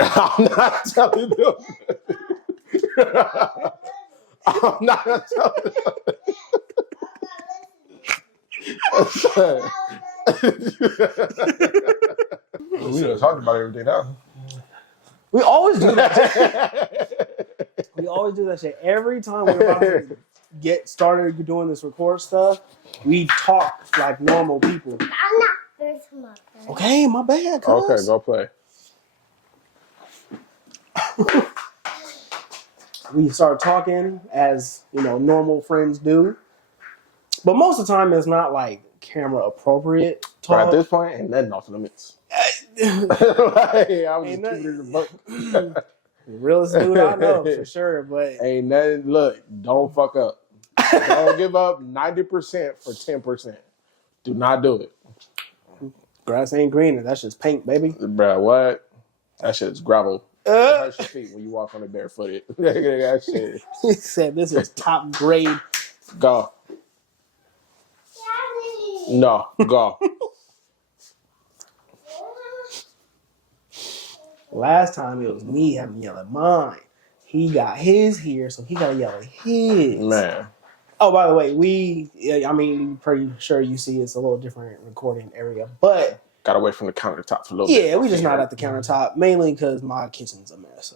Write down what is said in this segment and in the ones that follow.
I'm not telling them. I'm not telling them. We done talked about everything now. We always do that. We always do that shit. Every time we're about to get started doing this record stuff, we talk like normal people. I'm not first, okay, my bad, cuz. Okay, go play. We start talking as, normal friends do. But most of the time, it's not like camera appropriate talk. But at this point, ain't nothing off limits. Like, I was just keeping it in the book. The realest dude I know, for sure. But ain't nothing. Look, don't fuck up. Don't give up 90% for 10%. Do not do it. Grass ain't greener. That's just paint, baby. Bruh, what? That shit's gravel. It hurts your feet when you walk on it barefooted. That shit. He said this is top grade. Go. No, go. Last time it was me having to yell at mine. He got his here, so he got to yell at his. Man. Oh, by the way, pretty sure you see it's a little different recording area, but got away from the countertop for a little bit. Yeah, we just not at the countertop, mainly because my kitchen's a mess.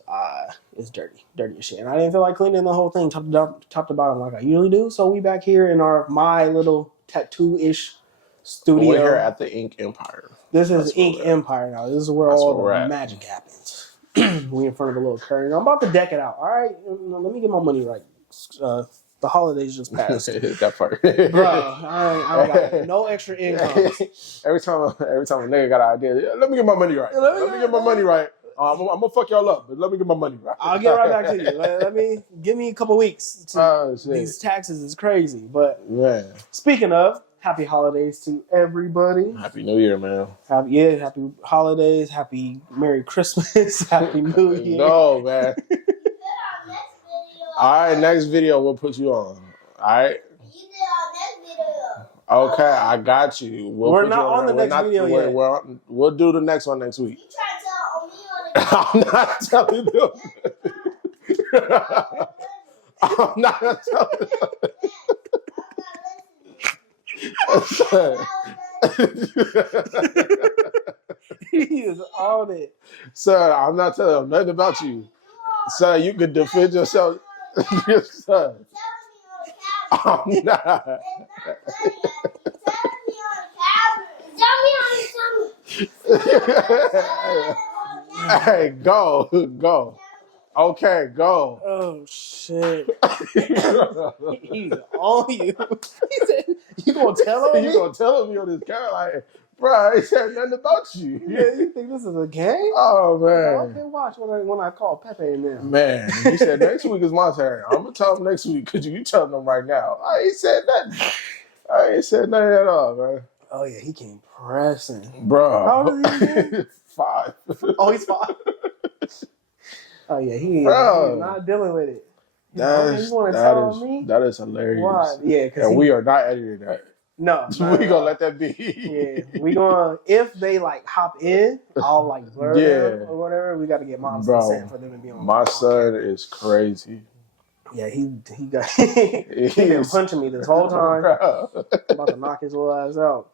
It's dirty as shit, and I didn't feel like cleaning the whole thing top to bottom like I usually do. So we back here in my little tattoo-ish studio. We're here at the Ink Empire. This is Ink Empire now. This is where all the magic happens. We in front of a little curtain. I'm about to deck it out. All right, let me get my money right. The holidays just passed. That part. Bro, I don't got no extra income. Every time a nigga got an idea, let me get my money right. Let me get my money right. I'm gonna fuck y'all up, but let me get my money right. I'll get right back to you. Let me give me a couple weeks. These taxes is crazy. But man, speaking of, happy holidays to everybody. Happy New Year, man. Happy holidays. Happy Merry Christmas. Happy New Year. No, man. All right, next video we'll put you on. All right. You did our next video. Okay, I got you. We're not on the next video yet. We'll do the next one next week. You try to tell me on the I'm not telling them. I'm not telling them. He is on it. Sir, I'm not telling them nothing about you. Sir, you can defend yourself. Sir, I'm not. Hey, go. Okay, go. Oh shit. He's on you. He said, "You gonna tell him? You gonna tell him on this camera? Like, bro, he said nothing about you. Yeah, you think this is a game? Oh man. Okay, watch when I call Pepe and them. Man, he said next week is my turn. I'm gonna tell him next week because you telling them right now. I ain't said nothing. I ain't said nothing at all, man. Oh yeah, he came pressing, bro. How old is he again? 5. Oh, he's 5. Oh yeah, he's not dealing with it. That is hilarious. Why? Yeah, and we are not editing that. No, we gonna let that be. Yeah, we gonna if they like hop in, I'll like blur them or whatever. We got to get mom's consent for them to be on. My son is crazy. Yeah, he been punching me this whole time. About to knock his little ass out.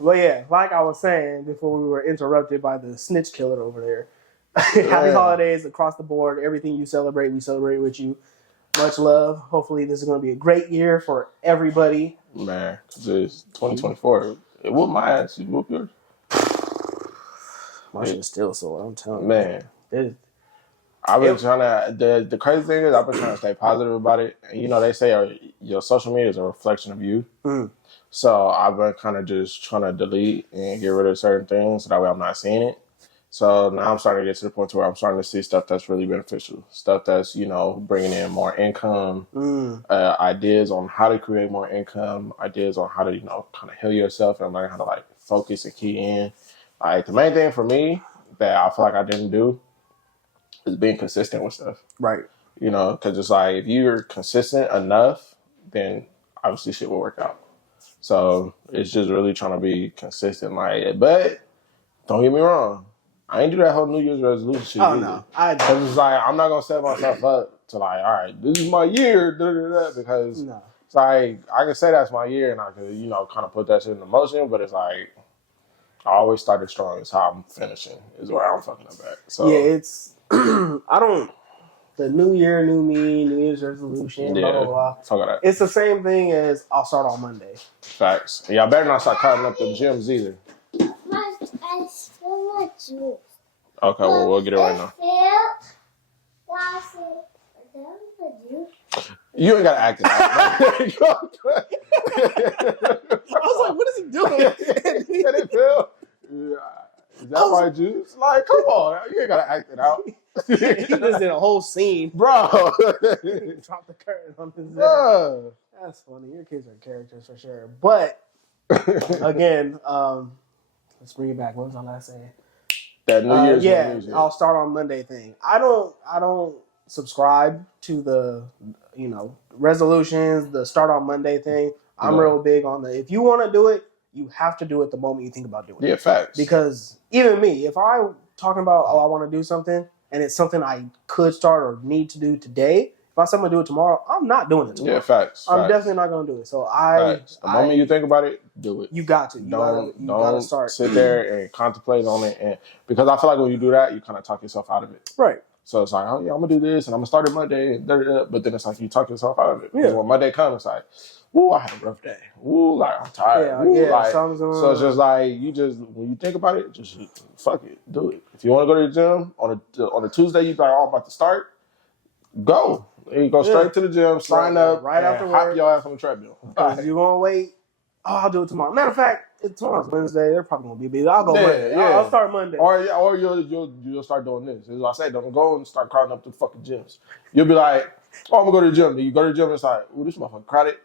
But yeah, like I was saying before we were interrupted by the snitch killer over there. Happy holidays across the board. Everything you celebrate, we celebrate with you. Much love. Hopefully this is going to be a great year for everybody. Man, because it's 2024. It whooped my ass. You whoop yours? My shit is still sore. I'm telling you. Man. I've been trying to, the crazy thing is I've been trying to stay positive about it. And, they say your social media is a reflection of you. Mm. So I've been kind of just trying to delete and get rid of certain things so that way I'm not seeing it. So now I'm starting to get to the point where I'm starting to see stuff that's really beneficial. Stuff that's, bringing in more income, ideas on how to create more income, ideas on how to, kind of heal yourself and learn how to, focus and key in. The main thing for me that I feel like I didn't do is being consistent with stuff. Right. Because it's if you're consistent enough, then obviously shit will work out. So it's just really trying to be consistent. But don't get me wrong. I ain't do that whole New Year's resolution shit. Oh no, because it's like I'm not gonna set myself up to like, all right, this is my year, because it's like I can say that's my year and I could, kind of put that shit into motion, but it's like I always started strong. It's how I'm finishing is where I'm fucking up at. So yeah, it's I don't. The New Year, new me, New Year's resolution, blah blah blah. Fuck that. It's the same thing as I'll start on Monday. Facts. Y'all better not start cutting up the gyms either. I spill my juice. Okay, well, we'll get it right now. You ain't gotta act it out. I was like, what is he doing? He said it, Phil. Is that my juice? Like, come on. You ain't gotta act it out. He just did a whole scene. Bro. Drop the curtain on his head. That's funny. Your kids are characters for sure. But, again, let's bring it back. What was I last saying? That New Year's resolution. I'll start on Monday thing. I don't subscribe to the, resolutions, the start on Monday thing. I'm real big on if you want to do it, you have to do it the moment you think about doing it. Yeah, facts. Because even me, if I'm talking about, I want to do something, and it's something I could start or need to do today, if I say I'm going to do it tomorrow, I'm not doing it tomorrow. Yeah, facts. I'm definitely not going to do it. So the moment you think about it, do it. You got to. You got to start. Sit there and contemplate on it. And because I feel like when you do that, you kind of talk yourself out of it. Right. So it's like, oh yeah, I'm going to do this, and I'm going to start it Monday, but then it's like you talk yourself out of it. Yeah. When Monday comes, it's like, ooh, I had a rough day. Ooh, like I'm tired. So it's just like when you think about it, just fuck it, do it. If you want to go to the gym on a Tuesday, you like, oh, I'm about to start, go. And you go straight to the gym, sign up, right after work. Hop your ass on the treadmill. Right. You're gonna wait. Oh, I'll do it tomorrow. Matter of fact, tomorrow's Wednesday. They're probably gonna be busy. I'll go Monday. Yeah. I'll start Monday. Or you'll start doing this. As I say, don't go and start crowding up the fucking gyms. You'll be like, oh, I'm gonna go to the gym. Then you go to the gym and it's like, ooh, this motherfucker crowded.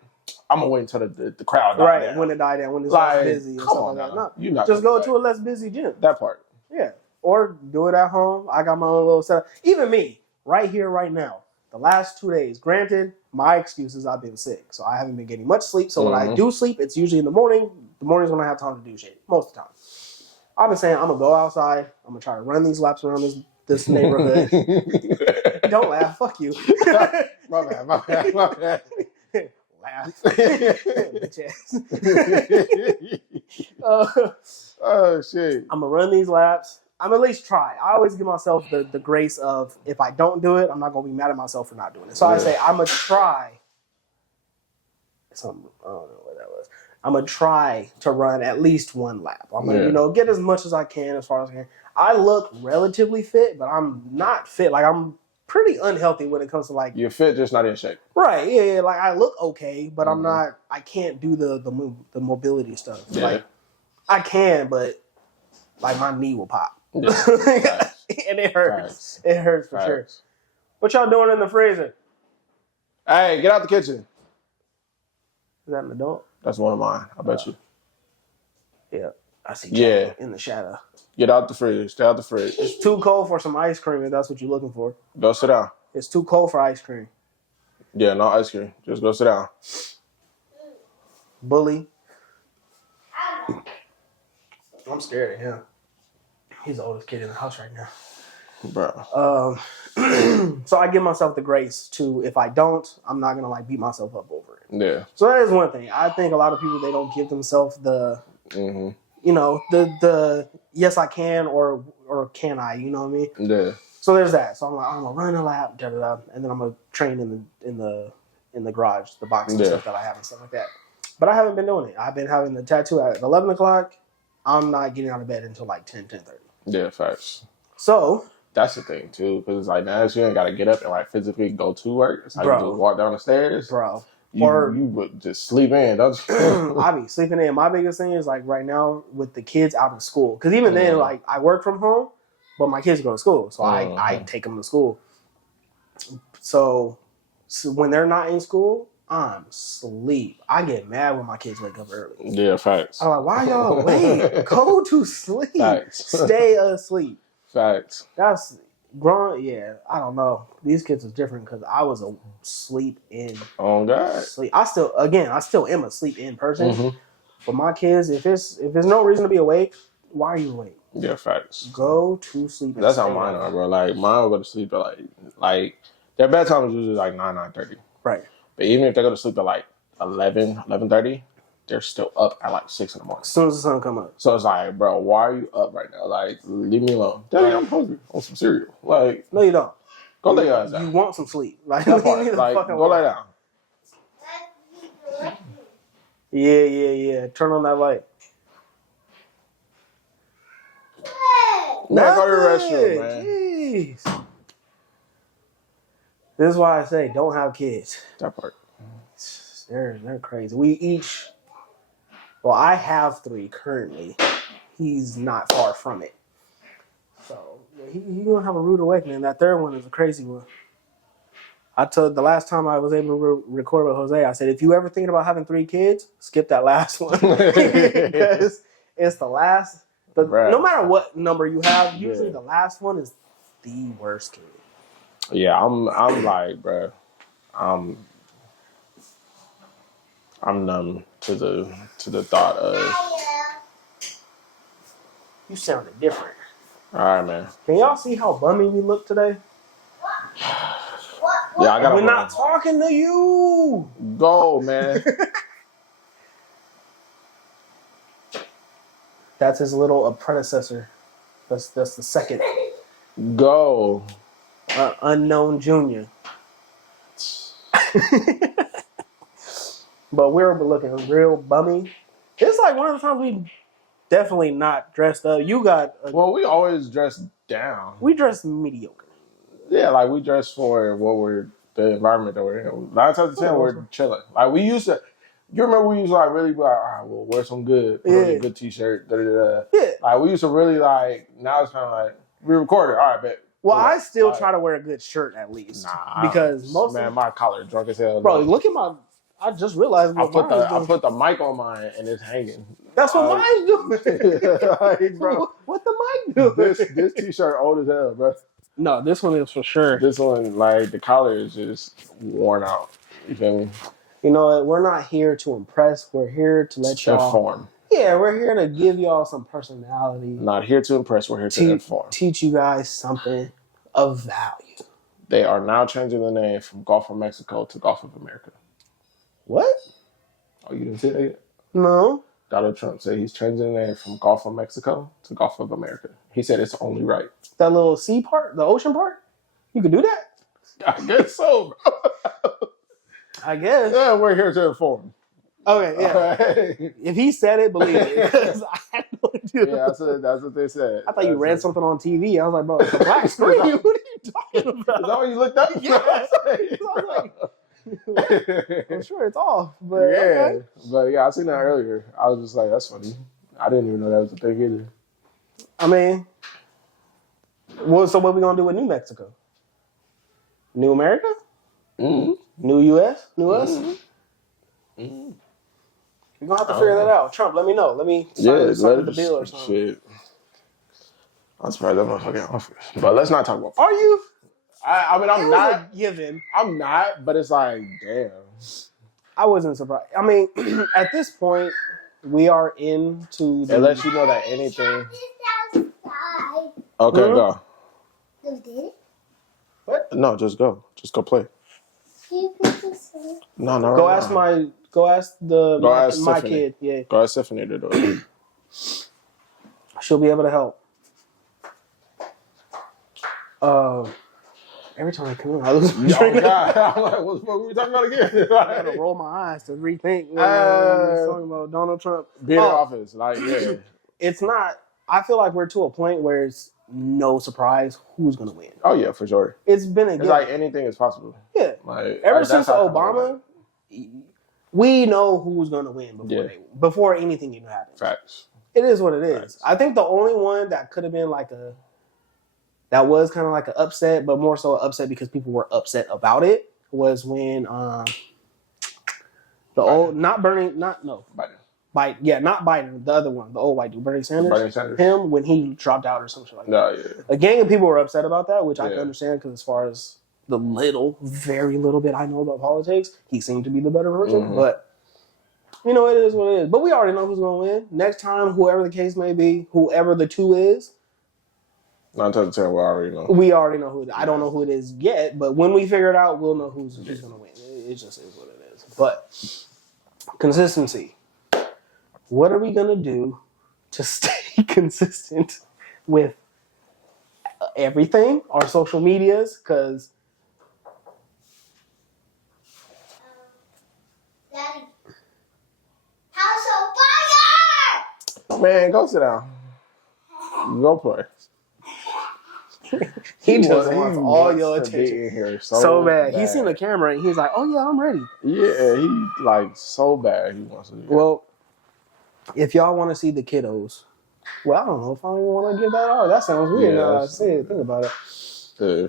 I'm gonna wait until the crowd dies down. When it die down, when it's less busy. Come on, like that. No, just go to a less busy gym. That part. Yeah, or do it at home. I got my own little setup. Even me, right here, right now. The last 2 days. Granted, my excuse is I've been sick, so I haven't been getting much sleep. So when I do sleep, it's usually in the morning. The morning's when I have time to do shit. Most of the time. I've been saying I'm gonna go outside. I'm gonna try to run these laps around this neighborhood. Don't laugh. Fuck you. My bad. Laugh. Bitch ass. Oh shit. I'm gonna run these laps. I'm at least try. I always give myself the grace of if I don't do it, I'm not gonna be mad at myself for not doing it. So I say I'm gonna try. I don't know what that was. I'm gonna try to run at least one lap. I'm gonna get as much as I can as far as I can. I look relatively fit, but I'm not fit. Like I'm pretty unhealthy when it comes to like you're fit, just not in shape. Right? Yeah. Like I look okay, but I'm not. I can't do the mobility stuff. Yeah. Like I can, but like my knee will pop. Yeah. And it hurts. It hurts for sure. What y'all doing in the freezer? Hey, get out the kitchen. Is that an adult? That's one of mine. I bet you. Yeah, I see. Yeah, in the shadow. Get out the fridge. Stay out the fridge. It's too cold for some ice cream. If that's what you're looking for. Go sit down. It's too cold for ice cream. Yeah, no ice cream. Just go sit down. Bully. I'm scared of him. He's the oldest kid in the house right now. Bro. So I give myself the grace to, if I don't, I'm not gonna like beat myself up over it. Yeah. So that is one thing. I think a lot of people, they don't give themselves the, the yes I can or can I, you know what I mean? Yeah. So there's that. So I'm like, I'm gonna run a lap, and then I'm gonna train in the garage, the boxing stuff that I have and stuff like that. But I haven't been doing it. I've been having the tattoo at 11 o'clock. I'm not getting out of bed until like 10:30. Yeah, facts. So that's the thing too, because it's like now you ain't gotta get up and like physically go to work. It's like you just walk down the stairs, bro. You would just sleep in, don't you? I be sleeping in. My biggest thing is like right now with the kids out of school, because even then, like I work from home, but my kids go to school, so I take them to school. So when they're not in school, I'm asleep. I get mad when my kids wake up early. Yeah, facts. I'm like, why y'all awake? Go to sleep. Facts. Stay asleep. Facts. That's grown. Yeah, I don't know. These kids is different because I was asleep in. Oh God. Sleep. I still am a sleep in person. Mm-hmm. But my kids, if there's no reason to be awake, why are you awake? Yeah, facts. Go to sleep. That's how mine are, bro. Like mine will go to sleep at like their bedtime is usually like 9:30. Right. But even if they go to sleep at like 11:30, they're still up at like 6 in the morning. As soon as the sun come up. So it's like, bro, why are you up right now? Like, leave me alone. Daddy, I'm hungry. I want some cereal. Like, no, you don't. Go lay your ass down. You want some sleep. Like, That part. Like go lay down. Yeah. Turn on that light. Man, go to your restroom, man. Jeez. This is why I say don't have kids. That part. They're crazy. Well, I have 3 currently. He's not far from it. So he's gonna have a rude awakening. That third one is a crazy one. I told the last time I was able to record with Jose, I said, if you ever thinking about having 3 kids, skip that last one. Because it's the last. No matter what number you have, usually the last one is the worst kid. Yeah, I'm like, bro, I'm numb to the thought of. You sounded different. All right, man. Can y'all see how bummy we look today? Yeah, I got. We're not talking to you. Go, man. That's his little predecessor. That's the second. Go. Unknown junior. But we're looking real bummy. It's like one of the times we definitely not dressed up. You got... well, we always dress down. We dress mediocre. Yeah, like we dress for the environment that we're in. 9 times out of 10, we're chilling. Like we used to... You remember we used to like really be like, all right, we'll wear some good, put on a good t-shirt, da-da-da. Yeah. Like we used to really like, now it's kind of like, we recorded, all right, bet. Well, I still try to wear a good shirt at least. Nah. Because my collar drunk as hell. Bro, look at my... I just realized I put the mic on mine and it's hanging. That's what mine's doing. Like, bro, what the mic doing? This t-shirt old as hell, bro. No, this one is for sure. This one, like, the collar is just worn out. You feel me? You know what? We're not here to impress. We're here to let y'all... inform. Yeah, we're here to give y'all some personality. Not here to impress. We're here to inform. Teach you guys something of value. They are now changing the name from Gulf of Mexico to Gulf of America. What? Oh, you didn't see that yet? No. Donald Trump said he's changing the name from Gulf of Mexico to Gulf of America. He said it's only right. That little sea part, the ocean part? You could do that? I guess so, bro. I guess. Yeah, we're here to inform. Okay, yeah. Right. If he said it, believe it. Because I had no idea. Yeah, that's what they said. I thought you read something on TV. I was like, bro, it's a black screen. What are you talking about? Is that what you looked up? Yeah. I was like, I'm sure it's off. But yeah. okay. But yeah, I seen that earlier. I was just like, that's funny. I didn't even know that was a thing either. I mean, so what are we going to do with New Mexico? New America? Mm-hmm. New U.S.? New us? Mm-hmm. We're going to have to figure that out. Trump, let me know. Let me sign the bill or something. Shit. I'm surprised that motherfucking office. But let's not talk about Are you? I mean, I'm not. Given. I'm not, but it's like, damn. I wasn't surprised. I mean, at this point, we are into the... Unless you know that anything... Okay, go. What? No, just go. Just go play. No. Go ask my kid. Yeah. Go ask Stephanie to do it. She'll be able to help. Every time I come in, I lose my drink. Oh God! I'm like, what the fuck are we talking about again? I gotta roll my eyes to rethink when we're talking about Donald Trump being in office. Like, yeah, it's not. I feel like we're to a point where it's no surprise who's gonna win. Oh yeah, for sure. It's been It's like anything is possible. Yeah. Like ever since Obama, we know who's gonna win before anything even happens. Facts. It is what it is. Facts. I think the only one that could have been that was kind of like an upset, but more so an upset because people were upset about it, was when not Biden. Not Biden, the other one, the old white dude, Bernie Sanders. Him, when he dropped out or something like that. No, yeah. A gang of people were upset about that, which I can understand because as far as the very little bit I know about politics, he seemed to be the better version. Mm-hmm. But You know, it is what it is. But we already know who's going to win. Next time, whoever the case may be, whoever the two is. Not to tell we already know. We already know who. I don't know who it is yet, but when we figure it out, we'll know who's going to win. It just is what it is. But consistency. What are we going to do to stay consistent with everything? Our social medias? Because... Daddy. House of fire! Man, go sit down. Go play. He just wants all your to be attention. in here So bad. He's seen the camera and he's like, "Oh yeah, I'm ready." Yeah, he like so bad. He wants to. Well, if y'all want to see the kiddos, well, I don't know if I even want to give that out. That sounds weird. Yeah, Now that I say it, think about it. Yeah.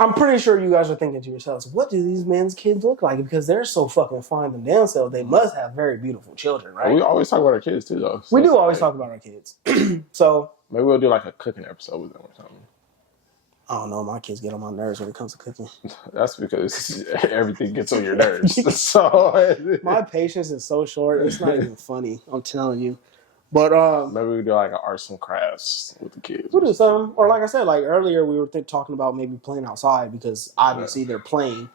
I'm pretty sure you guys are thinking to yourselves, "What do these men's kids look like?" Because they're so fucking fine them damn selves. They must have very beautiful children, right? We always talk about our kids too, though. So we do always talk about our kids. So maybe we'll do like a cooking episode with them or something. I don't know. My kids get on my nerves when it comes to cooking. That's because everything gets on your nerves. So My patience is so short. It's not even funny. I'm telling you. But maybe we do like an arts and crafts with the kids. we'll do something. Or like I said, like earlier, we were talking about maybe playing outside because obviously they're playing.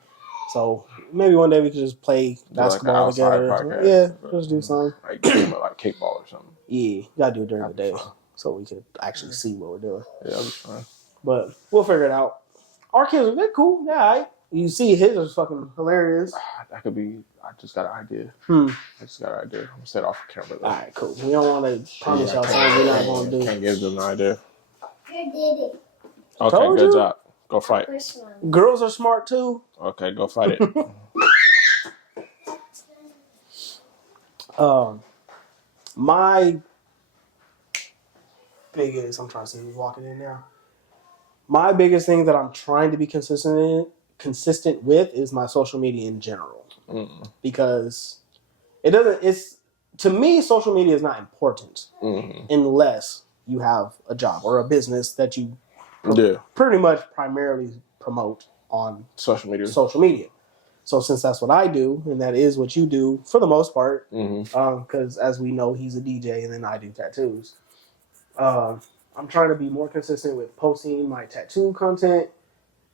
So maybe one day we could just play basketball together. Podcast. Yeah, just do something. Like kickball or something. Yeah, you gotta do it during the day so we could actually see what we're doing. Yeah, that'd be fun. But we'll figure it out. Our kids, they're cool. Yeah, all right. You see his is fucking hilarious. That could be. I just got an idea. I just got an idea. I'm gonna set off the camera though. All right, cool. We don't want to promise y'all something we're not going to do. Can't give them an idea. You did it. Okay, Told good you. job. Go fight. First one. Girls are smart too. Okay, go fight it. My biggest, I'm trying to see who's walking in now. My biggest thing that I'm trying to be consistent with is my social media in general. Because to me, social media is not important unless you have a job or a business that you pretty much primarily promote on social media. So since that's what I do, and that is what you do for the most part, because as we know, he's a DJ and then I do tattoos. I'm trying to be more consistent with posting my tattoo content,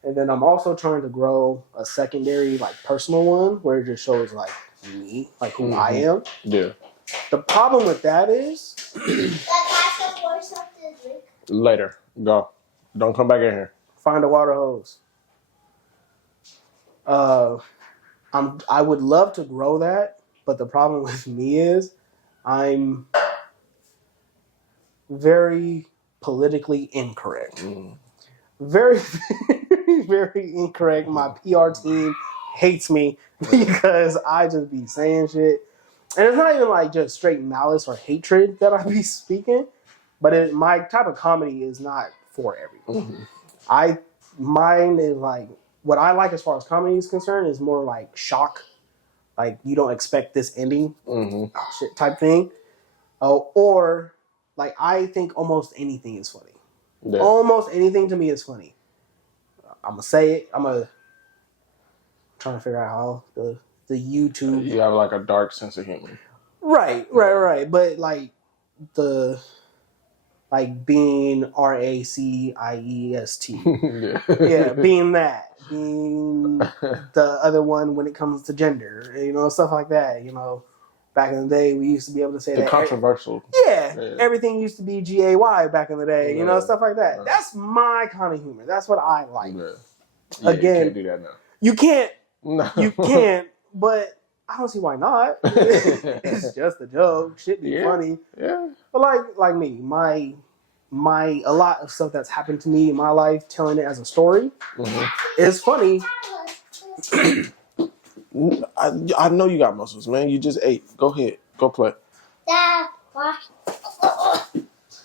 and then I'm also trying to grow a secondary, like personal one where it just shows like me, like who I am. Yeah. The problem with that is That pour something to drink. Later. Go. Don't come back in here. find a water hose. I would love to grow that, but the problem with me is I'm very politically incorrect. Very, very incorrect. My PR team hates me because I just be saying shit. And it's not even like just straight malice or hatred that I be speaking, but my type of comedy is not for everyone. Mine is like, what I like as far as comedy is concerned is more like shock. Like, you don't expect this ending, shit type thing. Or, like, I think almost anything is funny. Yeah. Almost anything to me is funny. I'm going to say it. I'm trying to figure out how the YouTube. You have, like, a dark sense of humor. Right. But, like, being RACIEST. Yeah, being that. Being the other one when it comes to gender, stuff like that. Back in the day, we used to be able to say the that. Controversial. Yeah, everything used to be GAY back in the day, stuff like that. Right. That's my kind of humor. That's what I like. Yeah, again, you can't do that now. You can't. No. You can't, but I don't see why not. It's just a joke. Shit be funny. Yeah. But like me, a lot of stuff that's happened to me in my life, telling it as a story, is funny. I know you got muscles, man. You just ate. Go ahead. Go play. Dad, wash.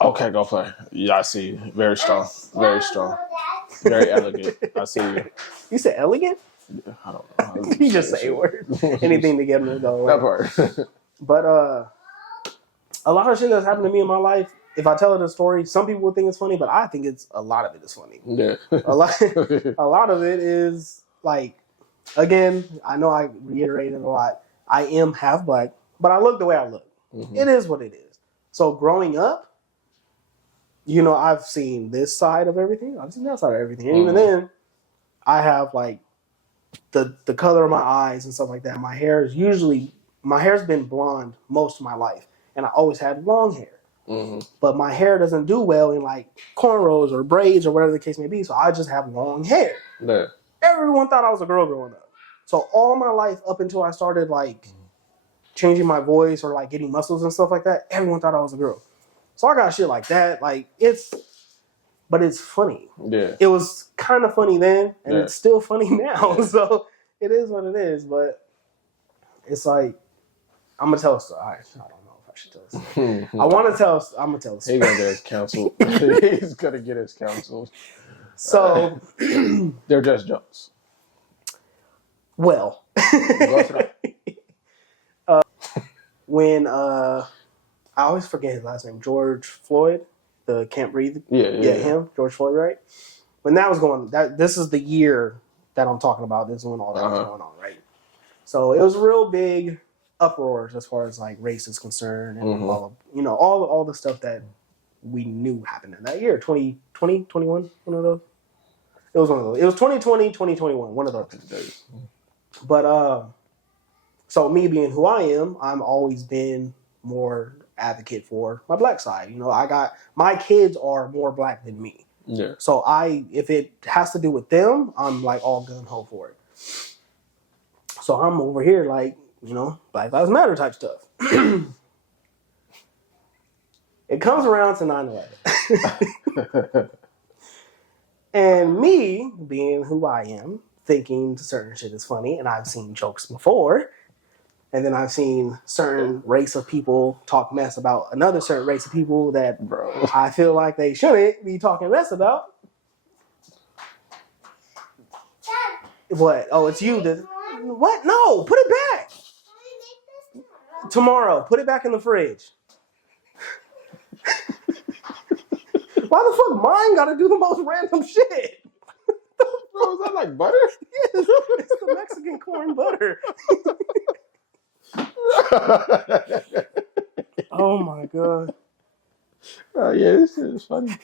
Okay, go play. Yeah, I see you. Very strong. Very strong. Very elegant. I see you. You said elegant? Yeah, I don't know. You just say a word. Anything to get them to go away. That part. But a lot of shit that's happened to me in my life, if I tell it a story, some people will think it's funny, but I think a lot of it is funny. Yeah. A lot of it is like, again, I know I reiterated a lot. I am half black. but I look the way I look. Mm-hmm. It is what it is. So growing up, you know, I've seen this side of everything. I've seen that side of everything. And even then, I have like the color of my eyes and stuff like that. My hair's been blonde most of my life, and I always had long hair. Mm-hmm. But my hair doesn't do well in like cornrows or braids or whatever the case may be, so I just have long hair. Yeah. Everyone thought I was a girl growing up. So all my life up until I started like changing my voice or like getting muscles and stuff like that, everyone thought I was a girl. So I got shit like that. Like but it's funny. Yeah. It was kind of funny then, and it's still funny now. Yeah. So it is what it is. But it's like, I'm gonna tell a story. I don't know if I should tell a story. I'm gonna tell a story. He's gonna get his counsel. He's gonna get his counsel. So they're just jokes. Well, when I always forget his last name, George Floyd, the Can't Breathe. Yeah, him, George Floyd, right? When that was going, this is the year that I'm talking about. This is when all that was going on, right? So it was real big uproars as far as like race is concerned, and all the stuff that we knew happened in that year, 2020, 21, one of those. It was one of those. It was 2020, 2021, one of those days. But so me being who I am, I'm always been more advocate for my black side. You know, my kids are more black than me. Yeah. So if it has to do with them, I'm like all gun ho for it. So I'm over here like, you know, Black Lives Matter type stuff. It comes around to 9/11. And me being who I am, thinking certain shit is funny, and I've seen jokes before. And then I've seen certain race of people talk mess about another certain race of people that I feel like they shouldn't be talking mess about. What? Oh, it's you. What? No, put it back. Tomorrow. Put it back in the fridge. Why the fuck mine gotta do the most random shit? Bro, is that like butter? Yes, it's the Mexican corn butter. Oh my god. Oh yeah, this shit is funny.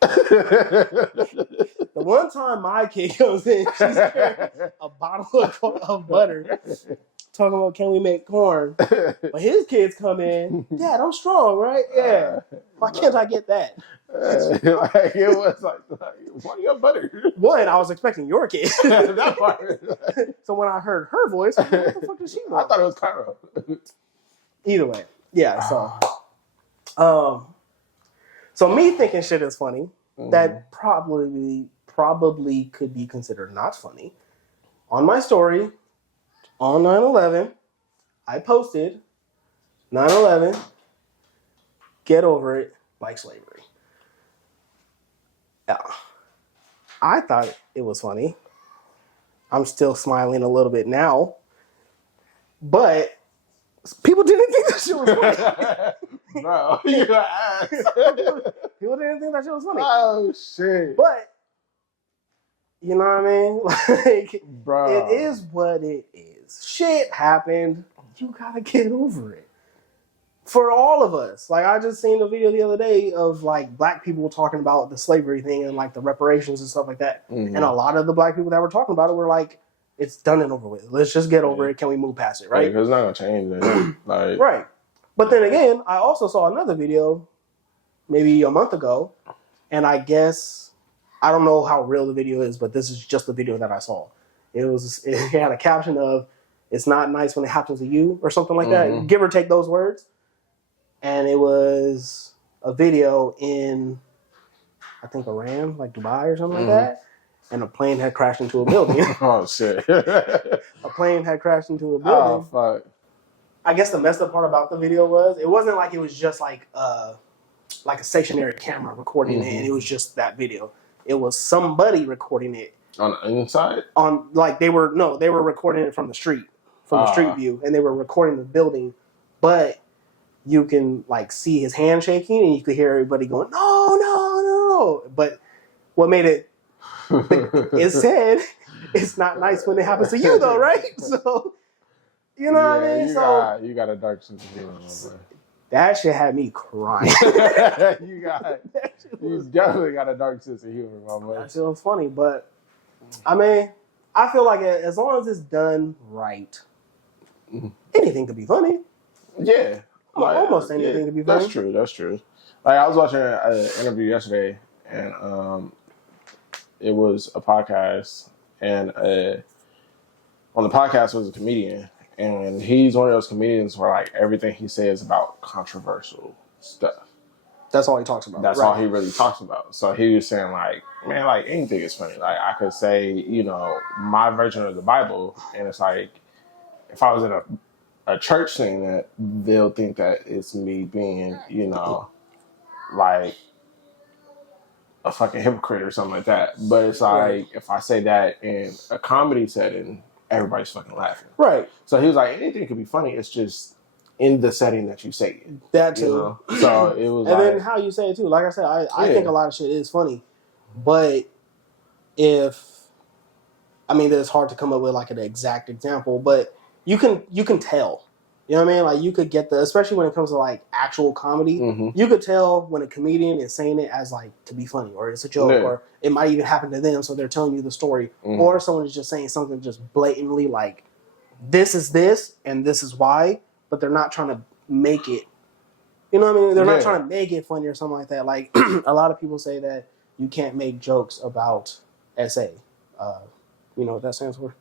The one time my kid comes in, she's carrying a bottle of butter, talking about can we make corn? But his kids come in, Dad, I'm strong, right? Yeah. Why can't I get that? Like, it was like, why do you have butter? One, I was expecting your kid. That part. So when I heard her voice, what the fuck did she want? I thought it was Cairo. Either way, yeah. So me thinking shit is funny. That probably could be considered not funny. On my story, on 9/11, I posted 9/11, get over it, like slavery. Yeah. I thought it was funny. I'm still smiling a little bit now. But people didn't think that shit was funny. Bro, you're an ass. People didn't think that shit was funny. Oh, shit. But, you know what I mean? Like, bro, it is what it is. Shit happened. You gotta get over it. For all of us. Like, I just seen a video the other day of, like, black people talking about the slavery thing and, like, the reparations and stuff like that. Mm-hmm. And a lot of the black people that were talking about it were like, it's done and over with. Let's just get over it. Can we move past it, right? Because it's not going to change anything. Like, right. But then again, I also saw another video maybe a month ago, and I guess, I don't know how real the video is, but this is just the video that I saw. It had a caption of, it's not nice when it happens to you, or something like that. Give or take those words. And it was a video in, I think, Iran, like Dubai or something like that. And a plane had crashed into a building. Oh, shit. A plane had crashed into a building. Oh, fuck. I guess the messed up part about the video was, it wasn't like it was just like a stationary camera recording it, and it was just that video. It was somebody recording it. On the inside? They were recording it from the street view, and they were recording the building, but you can like see his hand shaking, and you could hear everybody going, no, no, no. But what made it, it said, it's not nice when it happens to you though, right? So You know what I mean? You got a dark sense of humor, my boy. That shit had me crying. You definitely got a dark sense of humor, my boy. That shit was funny, but I mean, I feel like as long as it's done right, anything could be funny. Yeah. Almost anything could be funny. That's true. Like, I was watching an interview yesterday, and it was a podcast, and on the podcast was a comedian, and he's one of those comedians where like everything he says about controversial stuff. That's all he talks about. That's all he really talks about. So he was saying like, man, like anything is funny. Like I could say, you know, my version of the Bible, and it's like if I was in a church saying that, they'll think that it's me being, you know, like a fucking hypocrite or something like that. But it's like if I say that in a comedy setting, everybody's fucking laughing. Right. So he was like, anything could be funny. It's just in the setting that you say it. That too. You know? So it was and then how you say it too. Like I said, I think a lot of shit is funny. But it's hard to come up with like an exact example, but you can tell. You know what I mean? Like you could get especially when it comes to like actual comedy, you could tell when a comedian is saying it as like to be funny or it's a joke or it might even happen to them, so they're telling you the story, or someone is just saying something just blatantly like this is this and this is why, but they're not trying to make it. You know what I mean? They're not trying to make it funny or something like that. Like a lot of people say that you can't make jokes about SA. You know what that stands for?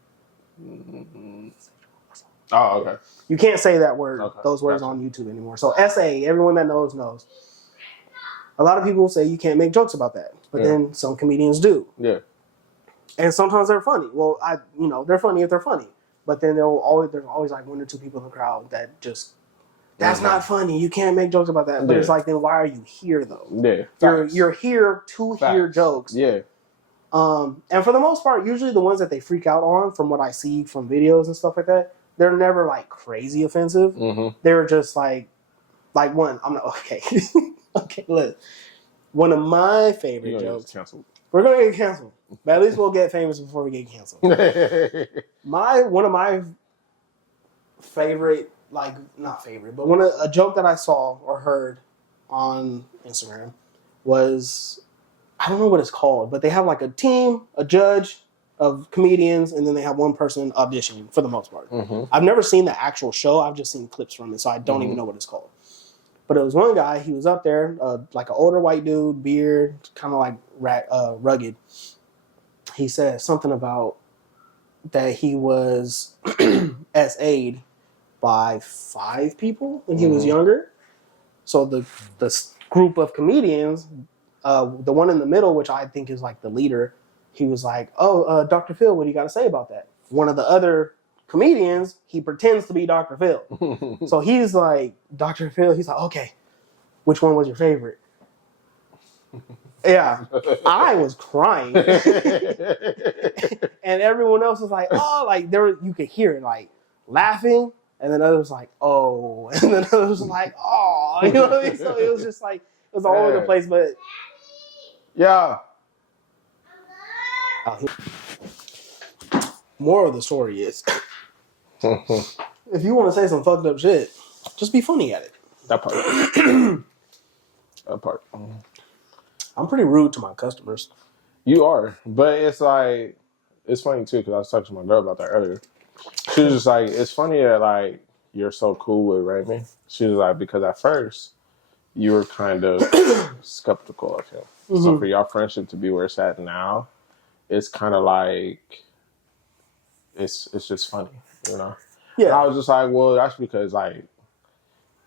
Oh, okay. You can't say that word, those words on YouTube anymore. So SA, everyone that knows. A lot of people say you can't make jokes about that, but then some comedians do. Yeah. And sometimes they're funny. Well, they're funny if they're funny, but then there's always like one or two people in the crowd that just that's not funny. You can't make jokes about that. But it's like, then why are you here though? Yeah. You're here to hear jokes. Yeah. And for the most part, usually the ones that they freak out on, from what I see from videos and stuff like that, they're never like crazy offensive. They're just like one. I'm not okay. Okay, look. One of my favorite jokes. We're gonna get canceled, but at least we'll get famous before we get canceled. One of my favorite, like not favorite, but a joke that I saw or heard on Instagram was, I don't know what it's called, but they have like a team, a judge of comedians, and then they have one person auditioning for the most part. I've never seen the actual show. I've just seen clips from it, so I don't even know what it's called. But it was one guy, he was up there, like an older white dude, beard, kind of like rugged. He said something about that he was SA'd by 5 people when he was younger. So the group of comedians, the one in the middle, which I think is like the leader, he was like, oh, Dr. Phil, what do you got to say about that? One of the other comedians, he pretends to be Dr. Phil. So he's like, Dr. Phil, he's like, okay, which one was your favorite? Yeah, I was crying. And everyone else was like, oh, like you could hear it like laughing. And then others like, oh. And then others was like, oh. You know what I mean? So it was just like, it was all over the place. But yeah. Moral of the story is, if you want to say some fucked up shit, just be funny at it. That part. That part. I'm pretty rude to my customers. You are. But it's like, it's funny too, because I was talking to my girl about that earlier. She was just like, it's funny that like you're so cool with Raymond. She was like, because at first you were kind of skeptical of him. So for your friendship to be where it's at now, it's kind of like, it's just funny, you know? Yeah. And I was just like, well, that's because like,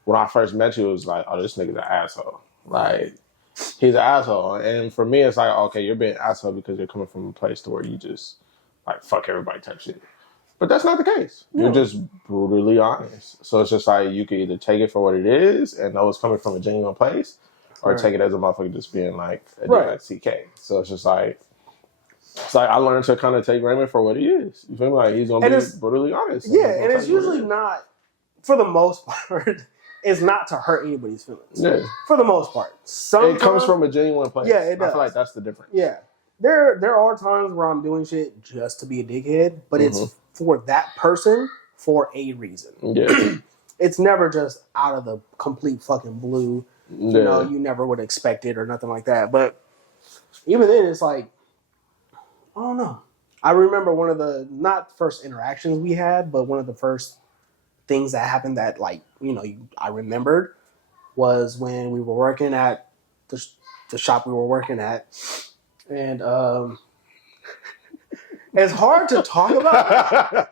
when I first met you, it was like, oh, this nigga's an asshole. Like, he's an asshole. And for me, it's like, okay, you're being an asshole because you're coming from a place to where you just, like, fuck everybody type shit. But that's not the case. You're just brutally honest. So it's just like, you can either take it for what it is and know it's coming from a genuine place, or take it as a motherfucker just being like a dude like CK. So it's just like, I learned to kind of take Raymond for what he is. You feel me? Like, he's going to be brutally honest. Yeah, and it's usually not, for the most part, it's not to hurt anybody's feelings. Yeah. For the most part. Sometimes, it comes from a genuine place. Yeah, it does. I feel like that's the difference. Yeah. There are times where I'm doing shit just to be a dickhead, but it's for that person for a reason. Yeah. It's never just out of the complete fucking blue. You know, you never would expect it or nothing like that. But even then, it's like, I don't know. I remember one of the, not first interactions we had, but one of the first things that happened that, like, you know, I remembered was when we were working at the shop we were working at. And it's hard to talk about.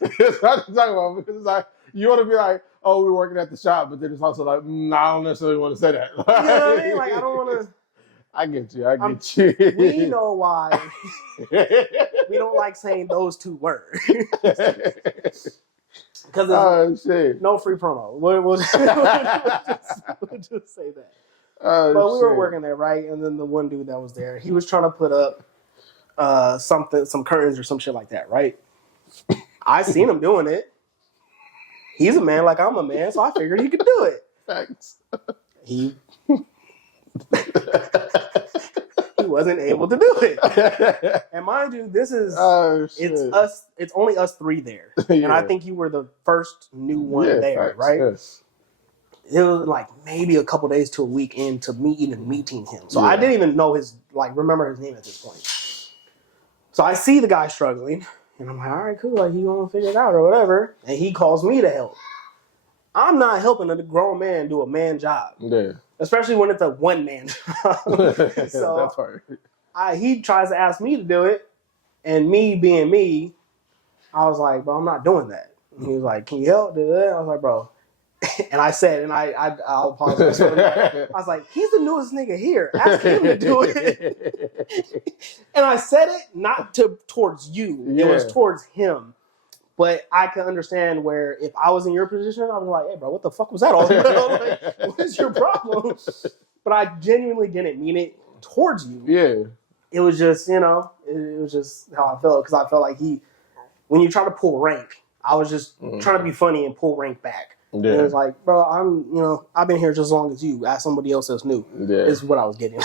It's hard to talk about because it's like, you want to be like, oh, we're working at the shop, but then it's also like, I don't necessarily want to say that. You know what I mean? Like, I don't want to. I get you. We know why we don't like saying those two words. Because no free promo. We'll just say that. But we were working there, right? And then the one dude that was there, he was trying to put up some curtains or some shit like that, right? I seen him doing it. He's a man like I'm a man, so I figured he could do it. Thanks. He wasn't able to do it. And mind you, this is it's us. It's only us three there, and I think you were the first new one there, thanks. right? Yes. It was like maybe a couple days to a week into me even meeting him, so I didn't even know remember his name at this point. So I see the guy struggling, and I'm like, all right, cool, like he gonna figure it out or whatever, and he calls me to help. I'm not helping a grown man do a man job. Yeah. Especially when it's a one-man job. So that's hard. He tries to ask me to do it, and me being me, I was like, bro, I'm not doing that. And he was like, can you help do it? I was like, bro. And I said, and I'll apologize. I was like, he's the newest nigga here. Ask him to do it. And I said it not towards you. It was towards him. But I can understand where if I was in your position, I was like, hey, bro, what the fuck was that all about? Like, what is your problem? But I genuinely didn't mean it towards you. Yeah. It was just, it was just how I felt. Because I felt like when you try to pull rank, I was just trying to be funny and pull rank back. Yeah. And it was like, bro, I've been here just as long as you. Ask somebody else that's new. Yeah. Is what I was getting.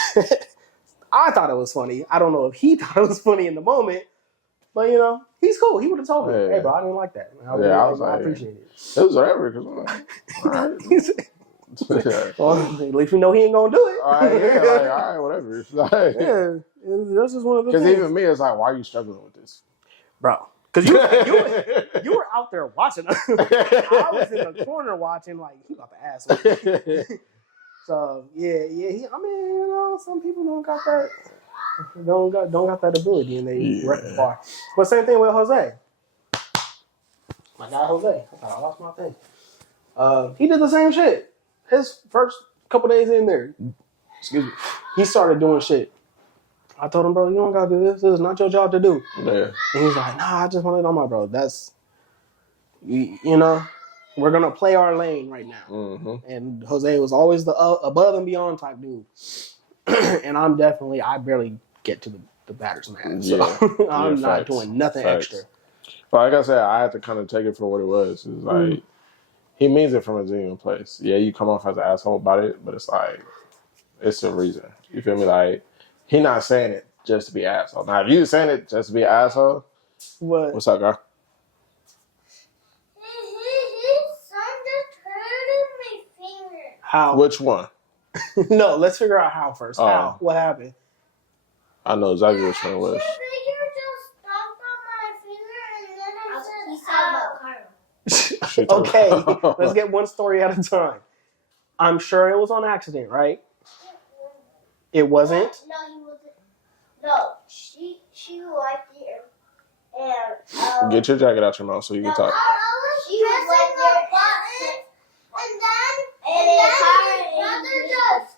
I thought it was funny. I don't know if he thought it was funny in the moment. But, he's cool. He would have told me, hey, bro, I didn't like that. I was like, I appreciate it. It was whatever. Cause I'm like, all right. Well, at least we know he ain't going to do it. All right, whatever. This is one of the things. Because even me, it's like, why are you struggling with this? Bro, because you were out there watching. I was in the corner watching, like, he got the ass on. So, some people don't got that. Don't got that ability, and they repertoire. But same thing with Jose. My guy Jose. I thought I lost my thing. He did the same shit. His first couple days in there, he started doing shit. I told him, bro, you don't gotta do this. This is not your job to do. Yeah. And he's like, nah, I just want to. I'm like, bro, that's we're gonna play our lane right now. Mm-hmm. And Jose was always the above and beyond type dude. And I barely get to the batter's man. So I'm not doing nothing extra. But like I said, I had to kind of take it for what it was. It's like, he means it from a genuine place. Yeah, you come off as an asshole about it, but it's like, it's a reason. You feel me? Like, he not saying it just to be an asshole. Now, if you saying it just to be an asshole, what's up, girl? How? Which one? No, let's figure out how first. How? What happened? I know exactly which one it was. Okay, let's get one story at a time. I'm sure it was on accident, right? It wasn't? No, he wasn't. No, she liked it. And get your jacket out your mouth so you can talk. She was like the button, and then brother just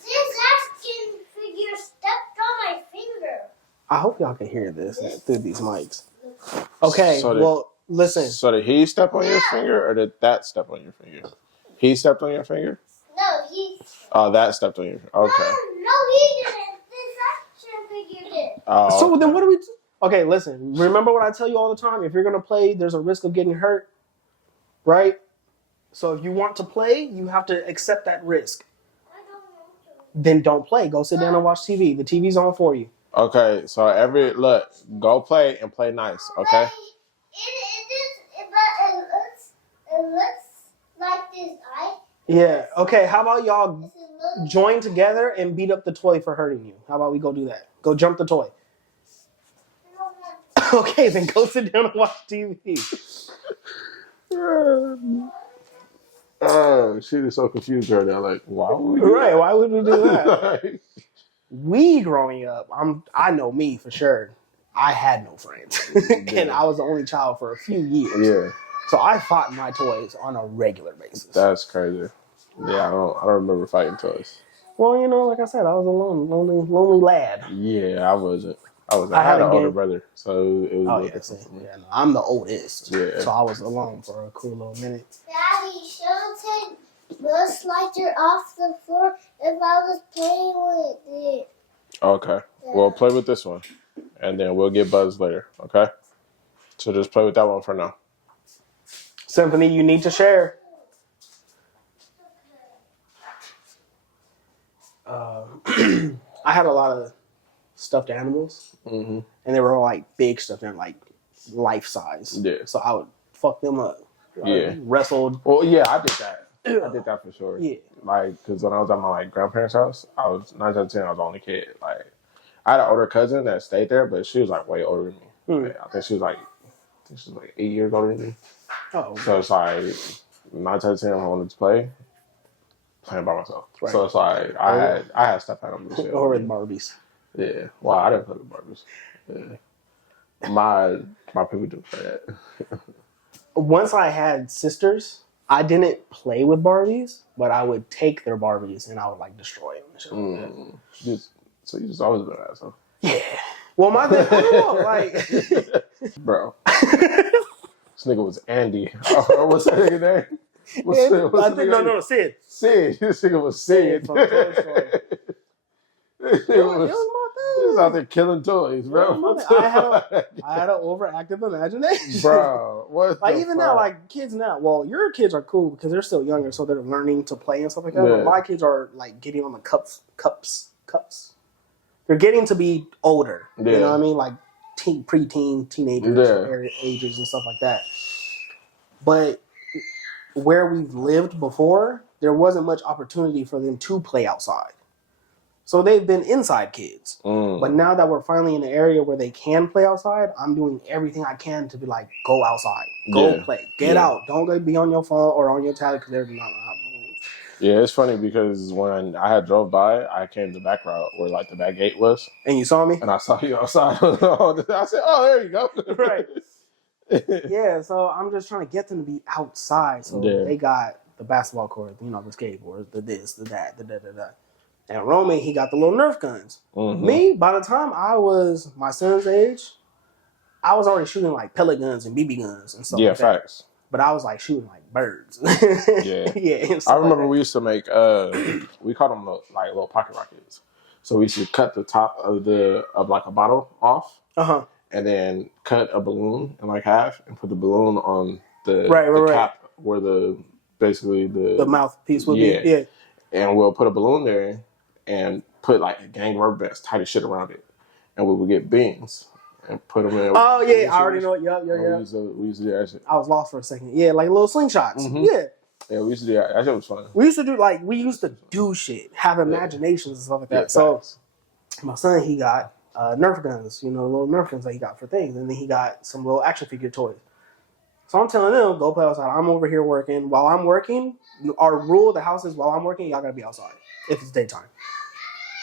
this action figure stepped on my finger. I hope y'all can hear this through these mics. Okay, listen. So did he step on your finger, or did that step on your finger? He stepped on your finger? No, he... Oh, that stepped on your finger. Okay. No, he didn't. This action figure did. Oh, so then what do we... Okay, listen. Remember what I tell you all the time? If you're going to play, there's a risk of getting hurt. Right? So if you want to play, you have to accept that risk. I don't want to. Then don't play. Go sit down and watch TV. The TV's on for you. Okay, so go play and play nice, okay? It looks like this, right? Yeah. Okay. How about y'all join together and beat up the toy for hurting you? How about we go do that? Go jump the toy. Okay, then go sit down and watch TV. Oh, she was so confused right now. Like, why would we do Right? that? Why would we do that? Like, We growing up, I know me for sure. I had no friends, and I was the only child for a few years. yeah, So I fought my toys on a regular basis. that's crazy. Yeah, I don't remember fighting toys. Well, you know, like I said, I was a lonely lad. Yeah, I wasn't. I had an older brother, so it was. Oh yeah, see, yeah, no, I'm the oldest. Yeah. So I was alone for a cool little minute. Daddy, she'll take Buzz Lightyear off the floor if I was playing with it. Okay. Yeah. Well, play with this one, and then we'll get Buzz later. Okay. So just play with that one for now. Symphony, you need to share. I had a lot of stuffed animals, and they were all like big stuffed animals, like life size. Yeah. So I would fuck them up. Yeah. Wrestled. Well, yeah, I did that. I did that for sure. Yeah. Like, because when I was at my grandparents' house, I was 9 out of 10. I was the only kid. Like, I had an older cousin that stayed there, but she was like way older than me. Like, I think she was like 8 years older than me. Oh. Okay. So it's like 9 out of 10. I wanted to play, playing by myself. Right. So it's like I had stuff animals. Or with Barbies. Yeah. Well, I didn't play with Barbies. Yeah. My people do play that. Once I had sisters, I didn't play with Barbies, but I would take their Barbies and I would like destroy them. And shit like that. So you just always been an asshole. Yeah. Well, I don't know, like, bro. This nigga was Andy. Oh, what's that nigga name? No, Sid. Sid. This nigga was Sid. From Toy Story. It was my thing. He was out there killing toys, bro. I had an overactive imagination, bro. What? Like even now, like kids now. Well, your kids are cool because they're still younger, so they're learning to play and stuff like that. Yeah. But my kids are like getting on the cups. They're getting to be older. Yeah. You know what I mean? Like preteen, teenagers, ages and stuff like that. But where we've lived before, there wasn't much opportunity for them to play outside. So they've been inside kids. But now that we're finally in an area where they can play outside, I'm doing everything I can to be like, go outside. Go play. Get out. Don't go be on your phone or on your tablet because they're not allowed. Yeah, it's funny because when I had drove by, I came the back route where like the back gate was. And you saw me? And I saw you outside. I said, oh, there you go. Right. Yeah, so I'm just trying to get them to be outside. So they got the basketball court, you know, the skateboard, the this, the that, the da-da-da. And Roman, he got the little Nerf guns. Me, by the time I was my son's age, I was already shooting like pellet guns and BB guns and stuff like that. Yeah, facts. But I was like shooting like birds. Yeah. I remember we used to make, we called them like little pocket rockets. So we used to cut the top of like a bottle off. And then cut a balloon in like half and put the balloon on the cap where basically the mouthpiece would be. Yeah. And we'll put a balloon there and put like a gang rubber bands, tight as shit around it. And we would get beans and put them in. Oh, yeah. I already know it. Yeah. We used to do that shit. I was lost for a second. Yeah, like little slingshots. Yeah. Yeah, we used to do that. That shit was fun. We used to do shit, have imaginations and stuff like that. Yeah, so my son, he got Nerf guns, you know, little Nerf guns that he got for things. And then he got some little action figure toys. So I'm telling them, go play outside. I'm over here working. While I'm working, our rule of the house is while I'm working, y'all got to be outside if it's daytime.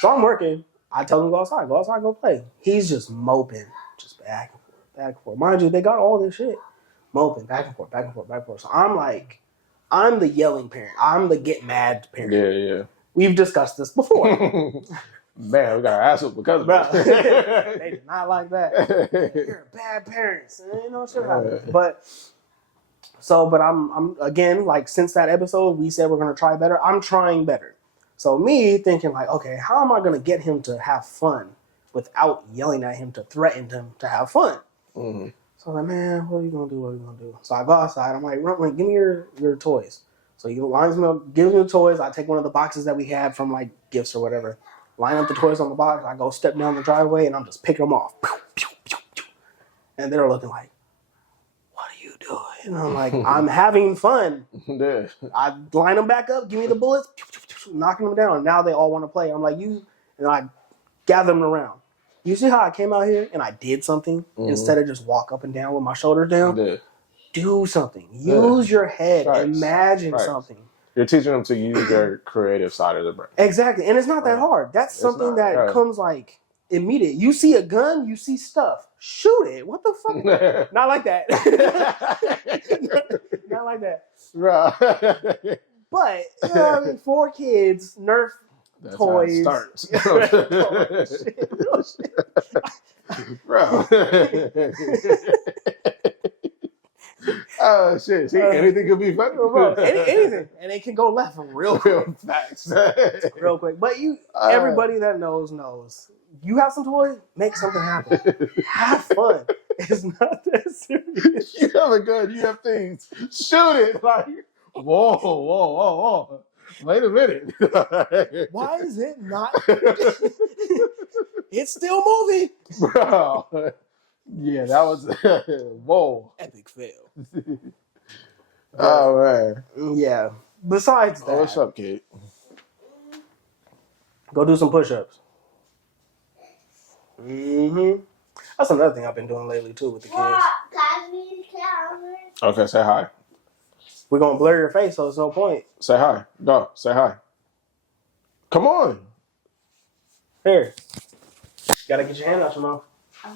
So I'm working. I tell him go outside, go play. He's just moping, just back and forth. Mind you, they got all this shit. Moping, back and forth. So I'm like, I'm the yelling parent. I'm the get mad parent. Yeah. We've discussed this before. Man, we got our ass up because of it. They did not like that. You're a bad parent. You know, shit happens. But I'm again, like since that episode, we said we're going to try better. I'm trying better. So me thinking like, okay, how am I going to get him to have fun without yelling at him to threaten him to have fun? So I'm like, man, what are you going to do? So I go outside. I'm like, give me your toys. So he lines me up, gives me the toys. I take one of the boxes that we had from like gifts or whatever. line up the toys on the box. I go step down the driveway, and I'm just picking them off. And they're looking like, what are you doing? And I'm like, I'm having fun. Yeah. I line them back up, give me the bullets, knocking them down. Now they all want to play. I'm like, and I gather them around. You see how I came out here and I did something instead of just walk up and down with my shoulders down? Yeah. Do something. Use your head. Right. Imagine something. You're teaching them to use their creative side of the brain. Exactly. And it's not that hard. That's something that comes like immediate. You see a gun, you see stuff. Shoot it. What the fuck? Not like that. Not like that. Right. But, 4 kids, Nerf That's toys. How it starts. Real shit. Bro. Oh shit! See, anything could be funny, bro. Anything, and it can go left real quick. Facts. Real quick. But everybody that knows. You have some toys, make something happen. Have fun. It's not that serious. You have a gun. You have things. Shoot it. Like, whoa. Wait a minute. Why is it not? It's still moving, bro. Yeah, that was whoa. Epic fail. Oh man. Yeah. Besides that, what's up, kid? Go do some push-ups. That's another thing I've been doing lately too with the kids. Okay, say hi. We're gonna blur your face, so it's no point. Say hi. Go. Say hi. Come on. Here. Gotta get your hand out your mouth. Okay.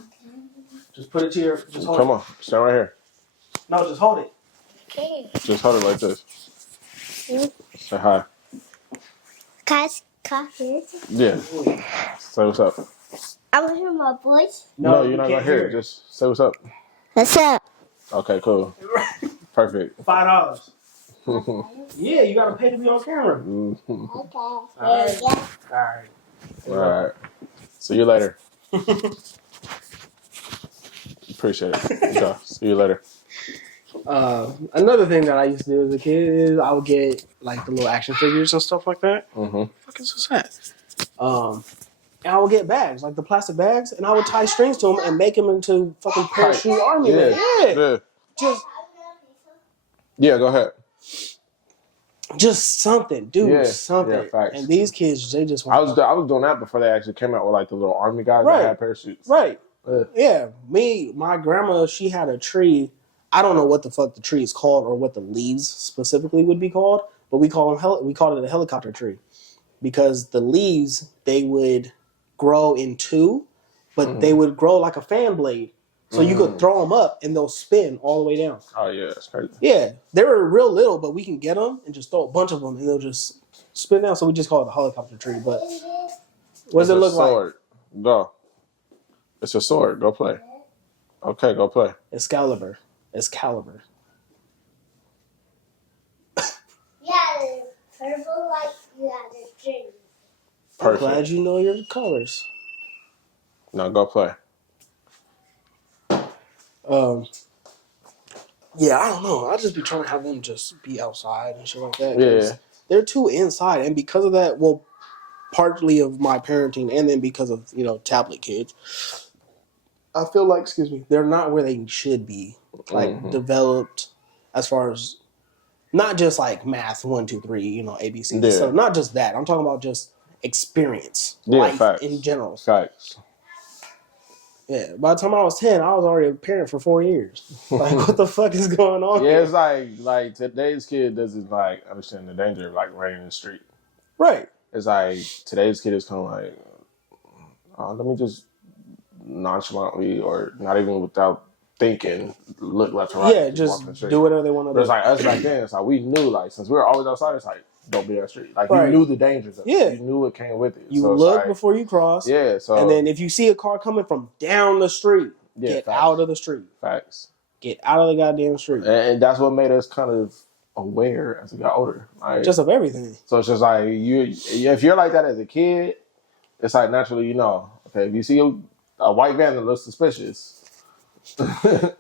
Just put it to your. Just hold Come it. on. Stand right here. No, just hold it. Okay. Just hold it like this. Say hi. Coffee. Yeah. Say what's up. I want to hear my voice. No, you're not gonna hear it. Just say what's up. What's up? Okay, cool. Perfect. $5. Yeah, you gotta pay to be on camera. Okay. All right. All right. See you later. Appreciate it. Go. See you later. Another thing that I used to do as a kid is I would get like the little action figures and stuff like that. Mm-hmm. What the fuck is this at? And I would get bags, like the plastic bags, and I would tie strings to them and make them into fucking parachute army men. Yeah. Yeah, go ahead. Just something, dude. Something. Yeah, facts. And these kids, they just I was doing that before they actually came out with like the little army guys that had parachutes. Right. Yeah. My grandma, she had a tree. I don't know what the fuck the tree is called or what the leaves specifically would be called, but we called it a helicopter tree because the leaves, they would grow in two, but they would grow like a fan blade. So you could throw them up and they'll spin all the way down. Oh yeah, that's crazy. Yeah, they were real little, but we can get them and just throw a bunch of them and they'll just spin down. So we just call it a helicopter tree. But what does it look like? Go. It's a sword. Go play. Okay, go play. Excalibur. Yeah, purple like you had a string. I'm glad you know your colors. No, go play. Yeah, I don't know. I just be trying to have them just be outside and shit like that. Yeah. They're too inside, and because of that, well, partly of my parenting, and then because of tablet kids, I feel like, they're not where they should be, like developed as far as not just like math 1, 2, 3, ABC. Yeah. So not just that. I'm talking about just experience, life in general. Facts. Yeah, by the time I was 10, I was already a parent for 4 years. Like, what the fuck is going on here? It's like today's kid doesn't like understand the danger of like running in the street. Right. It's like today's kid is kind of like, let me just nonchalantly or not even without thinking look left and right. Yeah, just do whatever they want to do. But it's like us back then. It's like we knew like since we were always outside. It's like don't be on the street. Like you knew the dangers of it. Yeah, you knew what came with it. You so look like, before you cross. Yeah. So and then if you see a car coming from down the street, get out of the street. Facts. Get out of the goddamn street. And that's what made us kind of aware as we got older. Like, just of everything. So it's just like if you're like that as a kid, it's like naturally okay, if you see a white van that looks suspicious,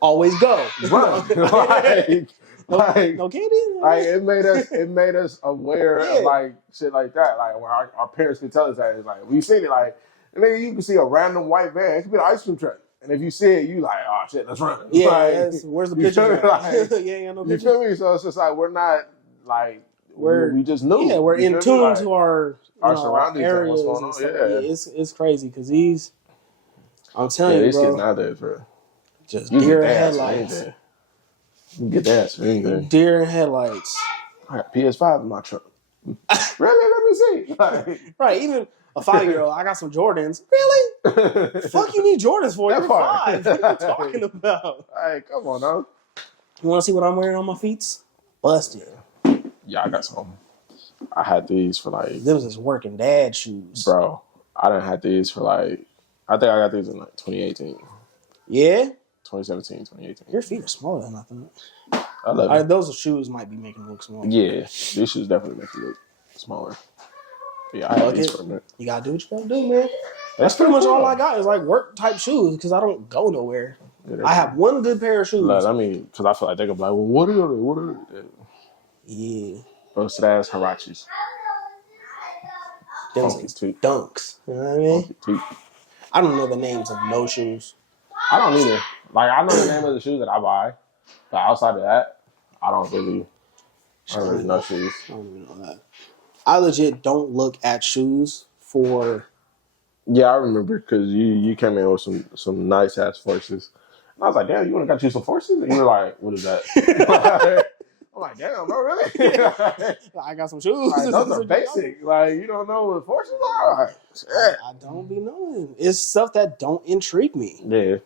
always go. run. no candy. Like it made us aware of like shit like that. Like when our parents could tell us that, it's like we seen it. Like and then you can see a random white van. It could be an ice cream truck. And if you see it, you like, oh shit, let's run. Yeah, like, where's the picture? Like, yeah, no you feel me? So it's just like we're not like we just knew. Yeah, we're in tune like, to our surroundings areas and what's going on. Yeah, it's crazy because these. I'm telling you, these bro. kids nowadays, bro. Just you deer and headlights. You get that for anything. Deer and headlights. I got PS5 in my truck. Really? Let me see. Like, right, even a 5-year-old. I got some Jordans. Really? Fuck, you need Jordans for? You're 5. What are you talking about? Hey, come on, now. You want to see what I'm wearing on my feet? Busted. Yeah, I got some. I had these for like. Them was working dad shoes, bro. I done had these for like. I think I got these in like 2018. Yeah. 2017, 2018. Your feet are smaller than I thought. I love it. Those shoes might be making it look small. Yeah, these shoes definitely make you look smaller. Yeah, I had these for a minute. You gotta do what you gotta do, man. That's pretty much all I got is like work type shoes because I don't go nowhere. Yeah, I have one good pair of shoes. Like, I mean, because I feel like they're gonna be like, well, what are they? Yeah. Busted ass Harachis. Dunks. You know what I mean? I don't know the names of no shoes. I don't either. Like, I know the name of the shoes that I buy, but outside of that, I don't really know shoes. I don't even know that. I legit don't look at shoes for. Yeah, I remember because you came in with some nice ass forces. And I was like, damn, you want to got you some forces? And you were like, what is that? I'm like, damn, bro, really? I got some shoes. Like, those are basic. Like, you don't know what forces are? Like, I don't be knowing. It's stuff that don't intrigue me. Yeah.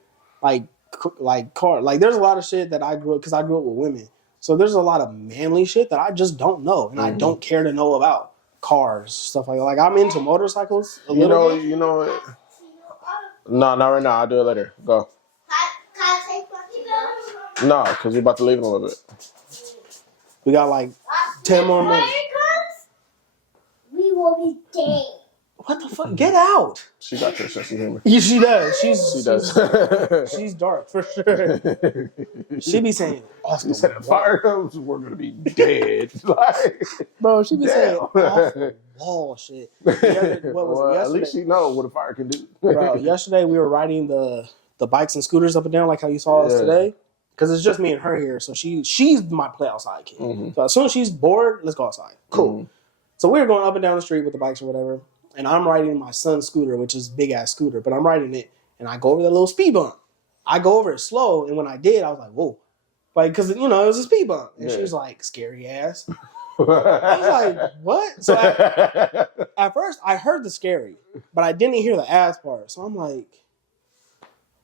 Like car. Like, there's a lot of shit that I grew up, because I grew up with women. So there's a lot of manly shit that I just don't know. And I don't care to know about. Cars, stuff like that. Like, I'm into motorcycles a little bit. You know what? No, not right now. I'll do it later. Go. No, because we're about to leave in a little bit. We got like 10 more minutes. We will be dead. What the fuck? Get out. She got your sense of humor. Yeah, she does. She does. She's dark for sure. She be saying, she said, if fire comes, we're going to be dead. Like, bro, she be saying off the wall shit. What was it, at least she know what a fire can do. Bro, yesterday we were riding the bikes and scooters up and down like how you saw us today. Because it's just me and her here. So she's my play outside kid. Mm-hmm. So as soon as she's bored, let's go outside. Cool. Mm-hmm. So we were going up and down the street with the bikes or whatever. And I'm riding my son's scooter, which is a big-ass scooter. But I'm riding it, and I go over that little speed bump. I go over it slow, and when I did, I was like, whoa. Like, because, it was a speed bump. And she was like, scary ass. I was like, what? So at first, I heard the scary, but I didn't hear the ass part. So I'm like,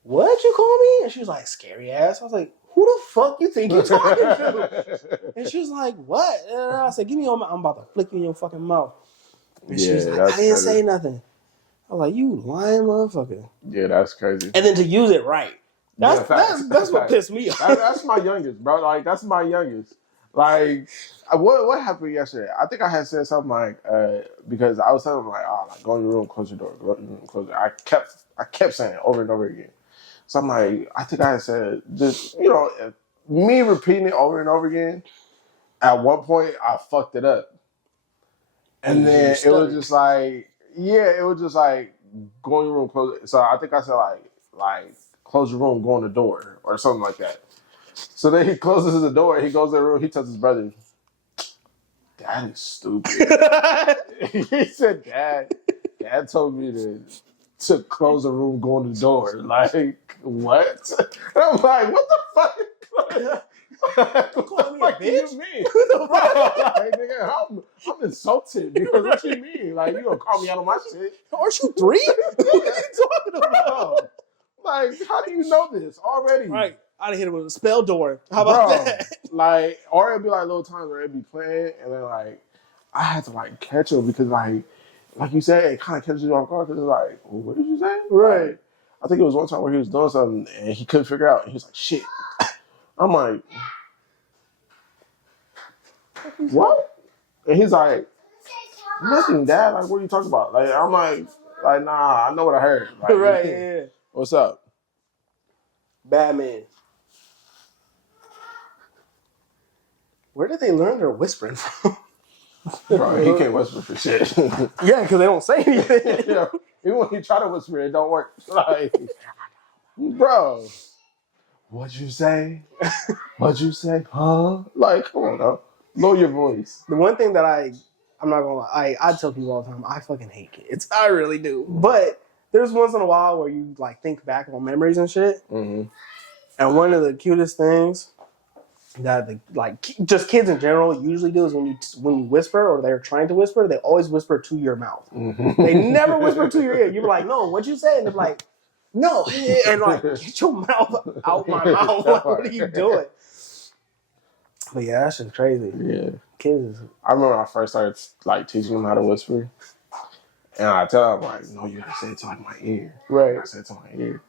what'd you call me? And she was like, scary ass. I was like, who the fuck you think you're talking to? And she was like, what? And I said, give me your mouth. I'm about to flick you in your fucking mouth. And she was like, I didn't say nothing. I was like, you lying motherfucker. Yeah, that's crazy. And then to use it right. That's what pissed me off. That's my youngest, bro. Like, that's my youngest. Like, what happened yesterday? I think I had said something like, because I was telling him, like, go in your room, close your door, go in your room, close your door. I kept saying it over and over again. So I'm like, I think I had said, just, me repeating it over and over again, at one point, I fucked it up. And then it was just like, go in your room, close. So I think I said like close your room, go in the door or something like that. So then he closes the door, he goes in the room, he tells his brother, Dad is stupid. He said, Dad told me to close the room, go in the door. Like, what? And I'm like, what the fuck? What the fuck do you mean? Like, nigga, I'm insulted because what you mean? Like, you gonna call me out on my shit? Aren't you 3? What are you talking about? Like, how do you know this already? Right. I'd hit him with a spell door. How about that? Like, or it'd be like little times where it'd be playing and then like I had to like catch him because like you said, it kind of catches you off guard because it's like, well, what did you say? Right. Like, I think it was one time where he was doing something and he couldn't figure out. And he was like, shit. I'm like, what? And he's like, nothing, Dad. Like, what are you talking about? Like, I'm like, nah, I know what I heard. Like, right, yeah. What's up? Batman. Where did they learn their whispering from? Bro, he can't whisper for shit. Yeah, because they don't say anything. Yeah. Even when you try to whisper, it don't work. Like, bro, what'd you say? What'd you say? Huh? Like, come on, now. Lower your voice. The one thing that I'm not gonna lie, I tell people all the time, I fucking hate kids. I really do. But there's once in a while where you like think back on memories and shit. Mm-hmm. And one of the cutest things that just kids in general usually do is when you whisper or they're trying to whisper, they always whisper to your mouth. Mm-hmm. They never whisper to your ear. You're like, no, what'd you say? And they're like, no, and like, get your mouth out my mouth. Like, what are you doing? But yeah, that's just crazy. Yeah. Kids. I remember when I first started like teaching them how to whisper. And I tell them like, no, you gotta say it to like my ear. Right. You gotta say it to my ear.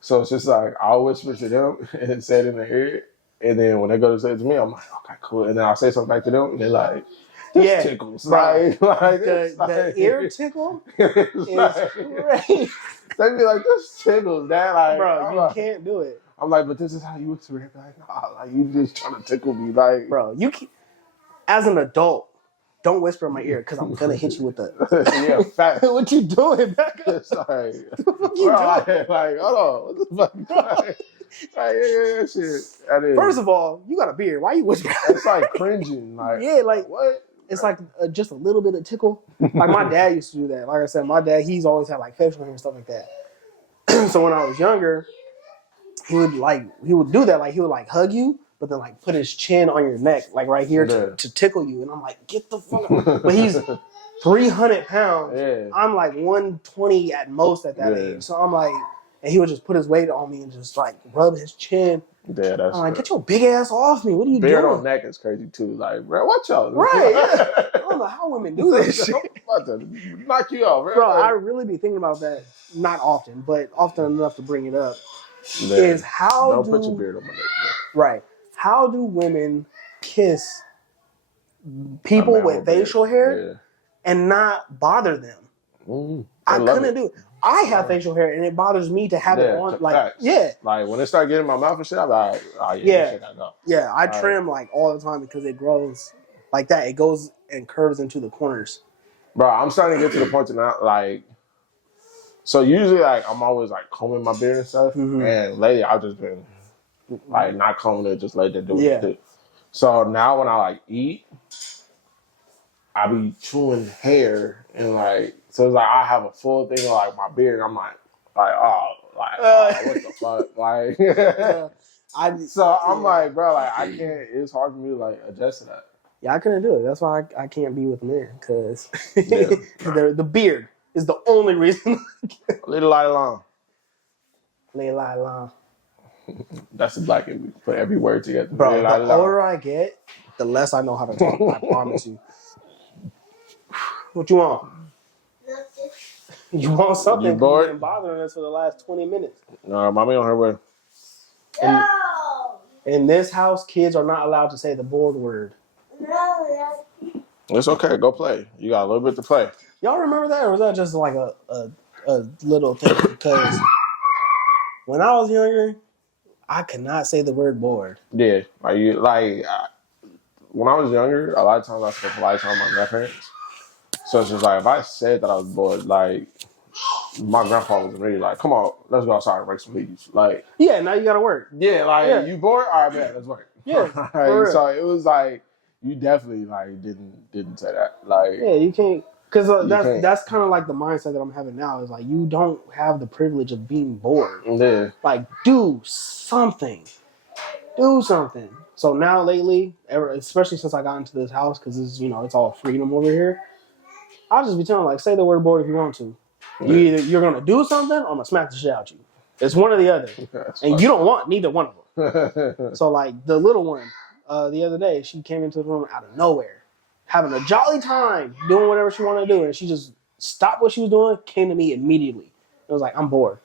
So it's just like I'll whisper to them and say it in their ear. And then when they go to say it to me, I'm like, okay, cool. And then I'll say something back to them and they're like, this tickles. Like the ear tickle is like, crazy. They be like, this tickles, Dad. Like, Bro, I'm you like, can't do it. I'm like, but this is how you whisper it. Like, nah, like you just trying to tickle me. Like, bro, you can, as an adult, don't whisper in my ear because I'm gonna hit you with the. Yeah, fact. What you doing? Back up. It's like, What the fuck you doing? like, hold on, what the fuck? Like, yeah, shit. That is, First of all, you got a beard. Why you whispering? it's like cringing. Like, Yeah, like what? It's like just a little bit of tickle. Like my dad used to do that. Like I said, my dad, he's always had like facial hair and stuff like that. So when I was younger, he would do that. Like he would like hug you, but then like put his chin on your neck, like right here to tickle you. And I'm like, get the fuck out. But he's 300 pounds. Yeah. I'm like 120 at most at that age. So I'm like, and he would just put his weight on me and just like rub his chin. Yeah, that's I'm like, get your big ass off me. What are you doing? Beard on neck is crazy too. Like, bro, watch out. Right, yeah. I don't know how women do this shit. I'm about to knock you out, bro. I really be thinking about that. Not often, but often enough to bring it up. Man, is how don't put your beard on my neck, bro. Right. How do women kiss people with facial hair and not bother them? I couldn't do it. I have facial hair and it bothers me to have it on. Like, like when it start getting in my mouth and shit, I'm like, oh yeah, this shit gotta go. Yeah, I trim like all the time because it grows like that. It goes and curves into the corners. Bro, I'm starting to get to the point to not like. So usually, like I'm always like combing my beard and stuff, and lately I've just been like not combing it, just letting it do what it do. So now when I like eat, I be chewing hair and like. So it's like I have a full thing of like my beard. And I'm like, oh, what the fuck, like. I'm like, bro, like I can't. It's hard for me to like adjust to that. Yeah, I couldn't do it. That's why I can't be with men because the beard is the only reason. Leave the light alone. Leave the light alone. That's the black and we put every word together. Bro, the older I get, the less I know how to talk. I promise you. What you want? You want something? You bored? You've been bothering us for the last 20 minutes. No, mommy on her way. In this house, kids are not allowed to say the bored word. No. It's okay. Go play. You got a little bit to play. Y'all remember that, or was that just like a little thing? Because when I was younger, I could not say the word bored. Yeah, when I was younger, a lot of times I spent a lot of time with my grandparents. So it's just like if I said that I was bored, like my grandpa was really like, "Come on, let's go outside and break some leaves." Like, yeah, now you gotta work. Yeah, you bored? All right, man, let's work. Yeah, so it was like you definitely like didn't say that. Like, yeah, you can't because that's kind of like the mindset that I'm having now. Is like you don't have the privilege of being bored. Yeah, like do something. So now lately, especially since I got into this house, because it's all freedom over here. I'll just be telling like, say the word bored if you want to. You're gonna do something, or I'm gonna smack the shit out you. It's one or the other, and you don't want neither one of them. So like the little one, the other day, she came into the room out of nowhere, having a jolly time, doing whatever she wanted to do, and she just stopped what she was doing, came to me immediately. It was like, I'm bored.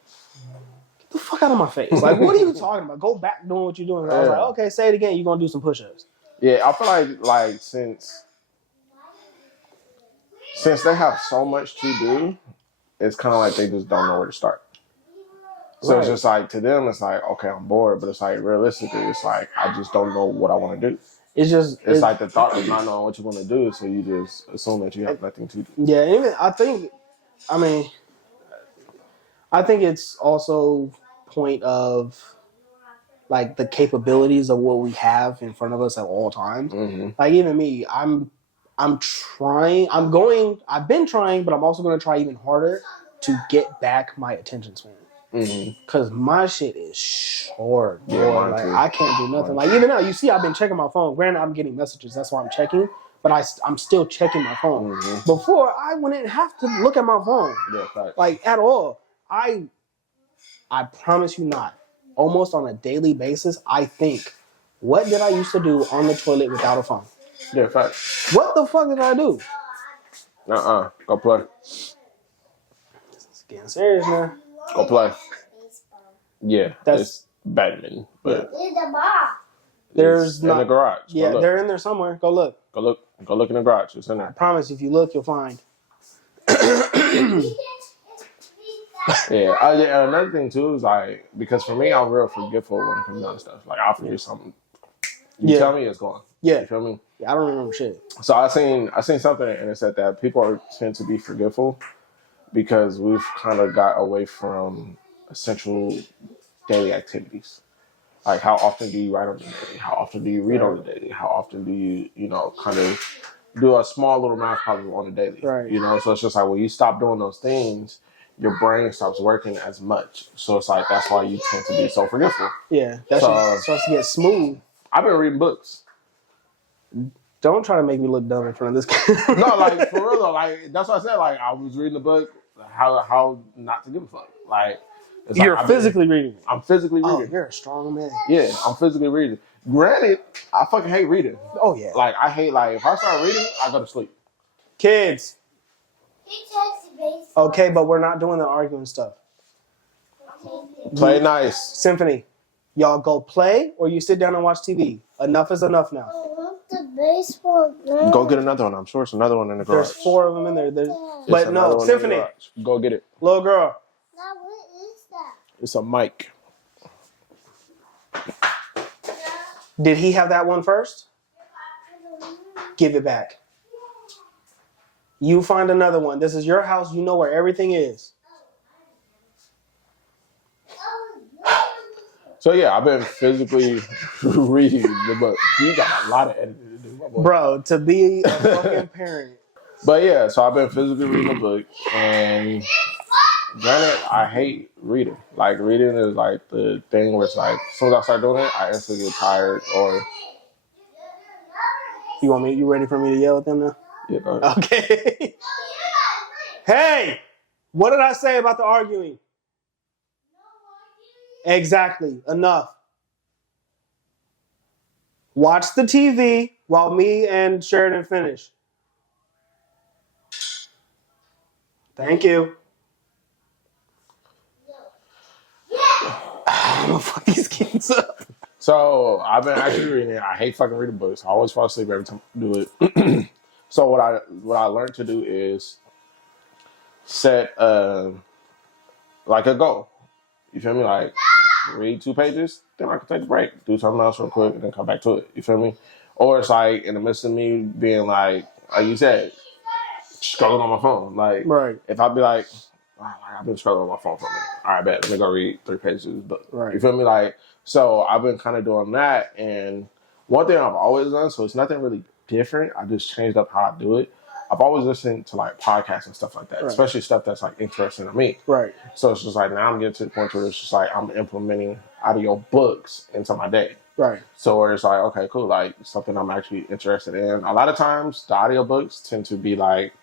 Get the fuck out of my face! Like, what are you talking about? Go back doing what you're doing. I was like, okay, say it again. You're gonna do some push-ups. Yeah, I feel like since they have so much to do, it's kind of like they just don't know where to start. So it's just like, to them, it's like, okay, I'm bored. But it's like, realistically, it's like, I just don't know what I want to do. it's like the thought of not knowing what you want to do, so you just assume that you have nothing to do. Yeah, even I think it's also point of like the capabilities of what we have in front of us at all times. Mm-hmm. Like even me, I've been trying, but I'm also going to try even harder to get back my attention span. Because my shit is short. Yeah, mine like too. I can't do nothing. Like even now, you see, I've been checking my phone. Granted, I'm getting messages. That's why I'm checking. But I'm still checking my phone. Mm-hmm. Before, I wouldn't have to look at my phone. Yeah, facts. Like at all. I promise you not. Almost on a daily basis, I think, what did I used to do on the toilet without a phone? Yeah, facts. What the fuck did I do? Go play. It's getting serious now. Go play. Yeah, it's badminton, but there's in the garage. Yeah, they're in there somewhere. Go look. Go look in the garage. It's in there. I promise, if you look, you'll find. Yeah. Another thing too is like, because for me, I'm real forgetful when it comes down to stuff. Like I'll forget something. You tell me, it's gone. Yeah. You feel me? Yeah, I don't remember shit. So I seen something and it said that people tend to be forgetful because we've kind of got away from essential daily activities. Like how often do you write on the daily? How often do you read on the daily? How often do you kind of do a small little math problem on the daily? Right. So it's just like when you stop doing those things, your brain stops working as much. So it's like that's why you tend to be so forgetful. Yeah, that's supposed to get smooth. I've been reading books. Don't try to make me look dumb in front of this kid. No, like for real though. Like that's what I said. Like I was reading the book, how not to give a fuck. Like you're physically reading. I'm physically reading. Oh, you're a strong man. Yeah, I'm physically reading. Granted, I fucking hate reading. Oh yeah. Like I hate if I start reading, I go to sleep. Kids. Okay, but we're not doing the arguing stuff. Play nice. Symphony. Y'all go play or you sit down and watch TV. Enough is enough now. The baseball game. Go get another one. I'm sure it's another one in the garage. There's 4 of them in there. But no, Symphony. Go get it. Little girl. Now, what is that? It's a mic. Did he have that one first? Give it back. You find another one. This is your house. You know where everything is. So yeah, I've been physically reading the book. You got a lot of editing to do, my boy. Bro, to be a fucking parent. But yeah, so I've been physically reading the book, and granted, I hate reading. Like reading is like the thing where it's like as soon as I start doing it, I instantly get tired. Or you ready for me to yell at them now? Yeah, go ahead. Okay. Hey, what did I say about the arguing? Exactly. Enough. Watch the TV while me and Sheridan finish. Thank you. I'm gonna fuck these kids up. So I've been actually reading it. I hate fucking reading books. I always fall asleep every time I do it. So what I learned to do is set like a goal. You feel me? Like read 2 pages, then I can take a break, do something else real quick, and then come back to it. You feel me? Or it's like in the midst of me being like you said, scrolling on my phone. Like right. If I be like, I've been scrolling on my phone for a minute. All right, bet. Let me go read 3 pages of this book. Right. You feel me? Like, so I've been kind of doing that. And one thing I've always done, so it's nothing really different. I just changed up how I do it. I've always listened to like podcasts and stuff like that, right. Especially stuff that's like interesting to me. Right. So it's just like now I'm getting to the point where it's just like I'm implementing audio books into my day. Right. So where it's like, okay, cool, like something I'm actually interested in. A lot of times the audio books tend to be like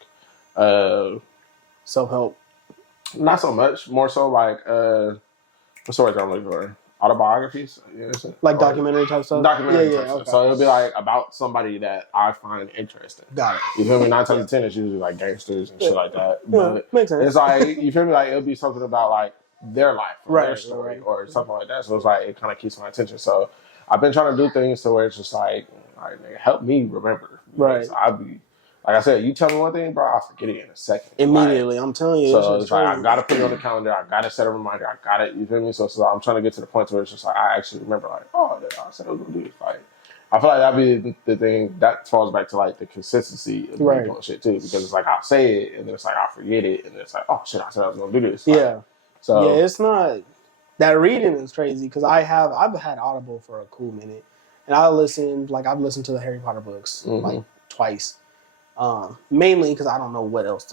self-help. Not so much. More so like what's the word I'm looking for? Autobiographies, you know, like documentary type stuff. Documentary type stuff. Okay. So it'll be like about somebody that I find interesting. Got it. You feel me? 9 times out of 10, it's usually like gangsters and shit like that. But makes sense. It's like you feel me? Like it'll be something about like their life, or right, their story, or something like that. So it's like it kind of keeps my attention. So I've been trying to do things to where it's just like, all right, nigga, help me remember. Right. I'll be. Like I said, you tell me one thing, bro, I'll forget it in a second. Immediately, like, I'm telling you. So it's like, I got to put it on the calendar. I got to set a reminder. I got it. You feel me? So I'm trying to get to the point where it's just like, I actually remember, like, oh, I said I was going to do this. Like, I feel like that'd be the thing that falls back to like the consistency of doing shit too, because it's like I'll say it and then it's like I'll forget it and then it's like, oh shit, I said I was gonna do this. Yeah. So yeah, it's not that reading is crazy because I've had Audible for a cool minute, and I've listened to the Harry Potter books like twice, mainly because I don't know what else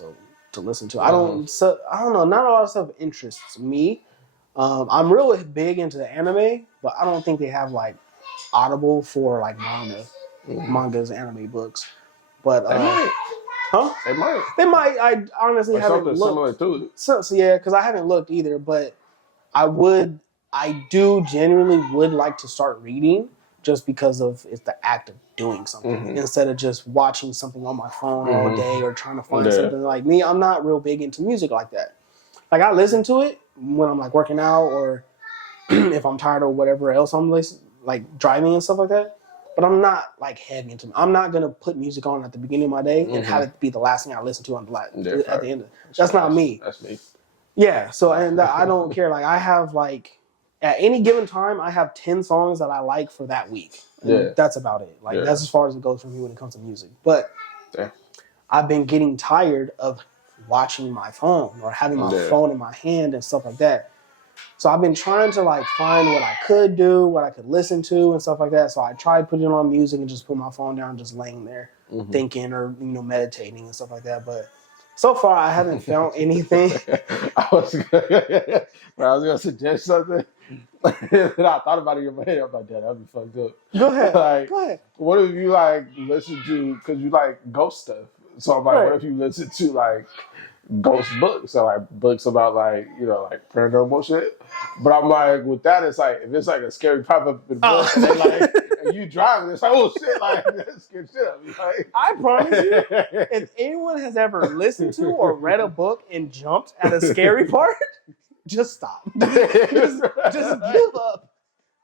to listen to. I don't know. Not a lot of stuff interests me. I'm really big into the anime, but I don't think they have like Audible for like mangas, anime books. But they might. Huh? They might. They might. I honestly haven't something looked. Similar to it. So yeah, because I haven't looked either. But I do genuinely would like to start reading just because of it's the act of doing something instead of just watching something on my phone all day or trying to find something. Like me, I'm not real big into music like that. Like I listen to it when I'm like working out or if I'm tired or whatever else I'm listening, like driving and stuff like that. But I'm not like heavy into. I'm not gonna put music on at the beginning of my day and have it be the last thing I listen to at the end. That's not me. That's me. Yeah. So and I don't care. Like I have like at any given time I have 10 songs that I like for that week. And that's about it. Like that's as far as it goes for me when it comes to music. But I've been getting tired of watching my phone or having my phone in my hand and stuff like that. So I've been trying to like find what I could do, what I could listen to and stuff like that. So I tried putting on music and just put my phone down, just laying there thinking or meditating and stuff like that. But so far I haven't found anything. I was gonna suggest something. And I thought about it in my head. I'm like, that'd be fucked up. Go ahead. Like, Go ahead. What if you like listen to because you like ghost stuff? So I'm like, what if you listen to like ghost books or like books about like like paranormal shit? But I'm like, with that, it's like if it's like a scary pop up in the book and they like and you driving, it's like, oh shit, like that's good shit. Like, I promise you, if anyone has ever listened to or read a book and jumped at a scary part, just stop. Just give up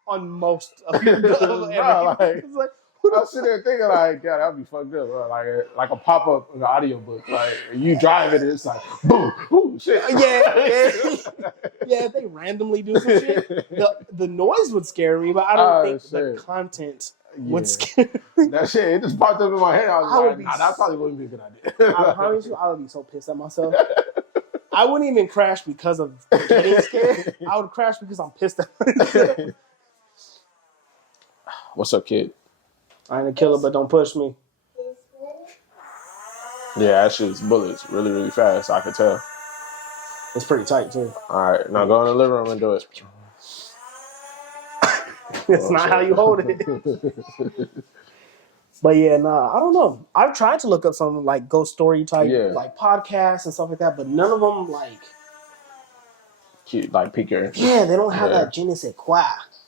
on most of your everything. It's like, I'm sitting there thinking like, yeah, that'd be fucked up. Bro. Like a pop up in the audiobook. Like you driving and it's like, boom, ooh, shit. Yeah. If they randomly do some shit, the noise would scare me, but I don't think the content would scare me. That shit, it just popped up in my head. I was like, that probably wouldn't be a good idea. I promise you, I would be so pissed at myself. I wouldn't even crash because of getting scared. I would crash because I'm pissed at myself. What's up, kid? I ain't a killer, but don't push me. Yeah, that shit's bullets really, really fast. I could tell. It's pretty tight, too. All right, now go in the living room and do it. It's not how you hold it. But yeah, nah, I don't know. I've tried to look up some like ghost story type like podcasts and stuff like that, but none of them like pique your interest. Yeah, they don't have that je ne sais quoi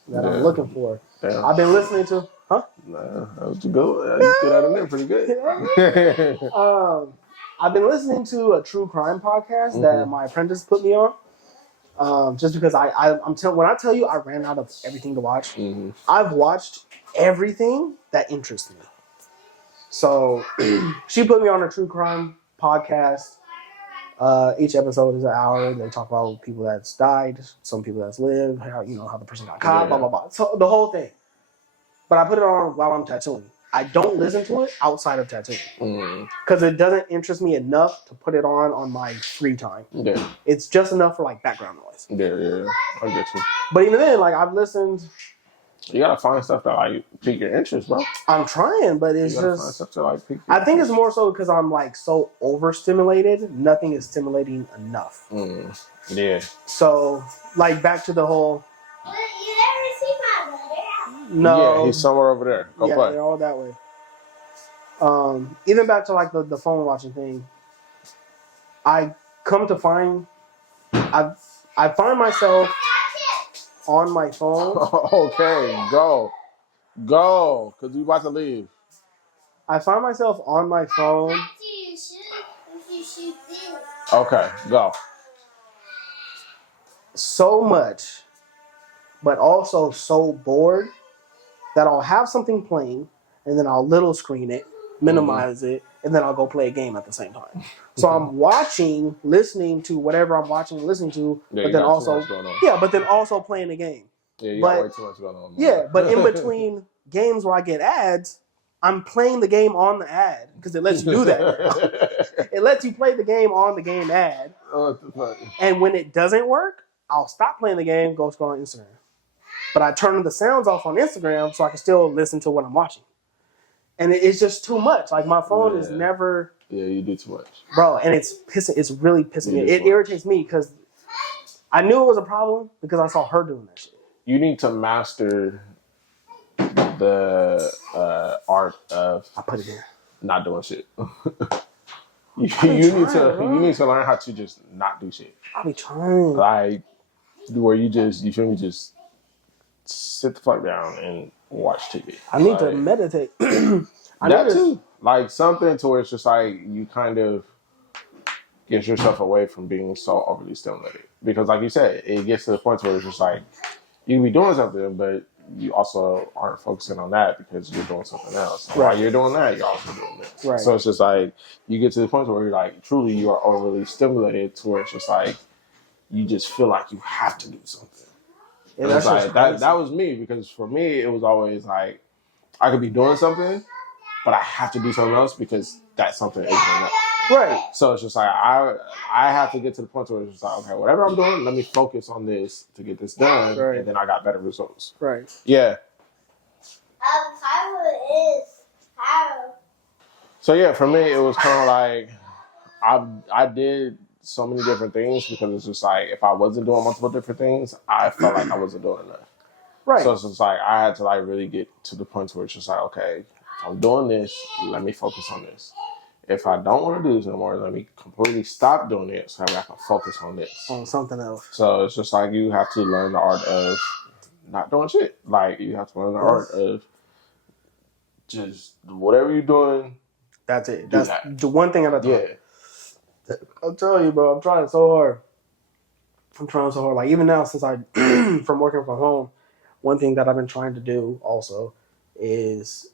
that I'm looking for. Damn. I've been listening to Nah, that was good. You get out of there pretty good. I've been listening to a true crime podcast that my apprentice put me on. Just because when I tell you I ran out of everything to watch, I've watched everything that interests me. So she put me on a true crime podcast. Each episode is an hour. They talk about people that's died, some people that's lived, how the person got caught, blah blah blah. So the whole thing. But I put it on while I'm tattooing. I don't listen to it outside of tattooing because it doesn't interest me enough to put it on my free time. Yeah, it's just enough for like background noise. Yeah, I get you. But even then, like I've listened. You gotta find stuff that like pique your interest, bro. I'm trying, but it's just. Find stuff that, like, pique your interest. It's more so because I'm like so overstimulated. Nothing is stimulating enough. Yeah. So like back to the whole. You never see my brother? No. Yeah, he's somewhere over there. Go play. They're all that way. Even back to like the phone watching thing. I come to find, I find myself on my phone. Okay, go, because we about to leave. I find myself on my phone. Okay, go. So much, but also so bored that I'll have something playing and then I'll little screen it, minimize it, and then I'll go play a game at the same time. So I'm watching, listening to whatever I'm watching and listening to, but then also playing a game. Yeah, you got way too much going on. Yeah, but in between games where I get ads, I'm playing the game on the ad because it lets you do that now. It lets you play the game on the game ad. What the fuck? And when it doesn't work, I'll stop playing the game, go scroll on Instagram. But I turn the sounds off on Instagram so I can still listen to what I'm watching. And it's just too much. Like my phone is never. Yeah, you do too much, bro. And it's really pissing me. It irritates me because I knew it was a problem because I saw her doing that shit. You need to master the art of. I put it in. Not doing shit. you need to learn how to just not do shit. I'll be trying. Like where you feel me, just sit the fuck down and watch TV. I need to meditate. That too. Like something to where it's just like you kind of get yourself away from being so overly stimulated. Because like you said, it gets to the point where it's just like you can be doing something, but you also aren't focusing on that because you're doing something else. Right. While you're doing that, you're also doing this. Right. So it's just like you get to the point where you're like truly you are overly stimulated to where it's just like you just feel like you have to do something. Yeah, that's like that was me because for me it was always like I could be doing something, but I have to do something else because that something isn't enough. Right. So it's just like I have to get to the point where it's just like, okay, whatever I'm doing, let me focus on this to get this done, and then I got better results. Right. Yeah. So yeah, for me it was kind of like I did so many different things because it's just like if I wasn't doing multiple different things, I felt like I wasn't doing enough. Right. So it's just like I had to like really get to the point where it's just like, okay, if I'm doing this, let me focus on this. If I don't want to do this anymore, let me completely stop doing it so I can focus on this. On something else. So it's just like you have to learn the art of not doing shit. Like you have to learn the art of just whatever you're doing. That's it. That's the one thing at a time. Yeah. I'm telling you, bro, I'm trying so hard. Like even now, since from working from home, one thing that I've been trying to do also is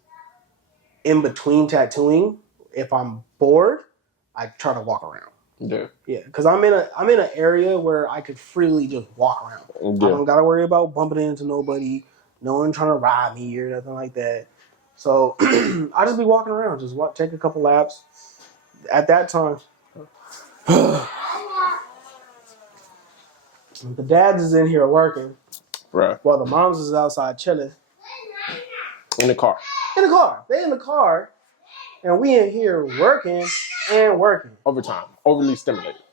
in between tattooing, if I'm bored, I try to walk around. Yeah. Yeah, because I'm in an area where I could freely just walk around. Yeah. I don't got to worry about bumping into nobody, no one trying to rob me or nothing like that. So I just be walking around, just take a couple laps. At that time, the dads is in here working. Right. While the moms is outside chilling. In the car. They in the car. And we in here working and working. Overtime. Overly stimulated.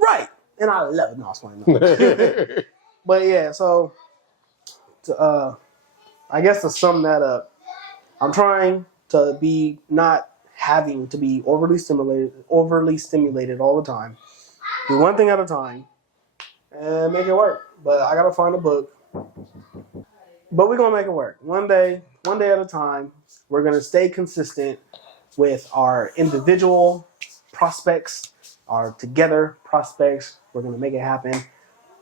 Right. And I love it. No, I was playing. But yeah, so I guess to sum that up, I'm trying to be not having to be overly stimulated all the time. Do one thing at a time and make it work. But I gotta find a book. But we're gonna make it work. One day at a time. We're gonna stay consistent with our individual prospects, our together prospects. We're going to make it happen.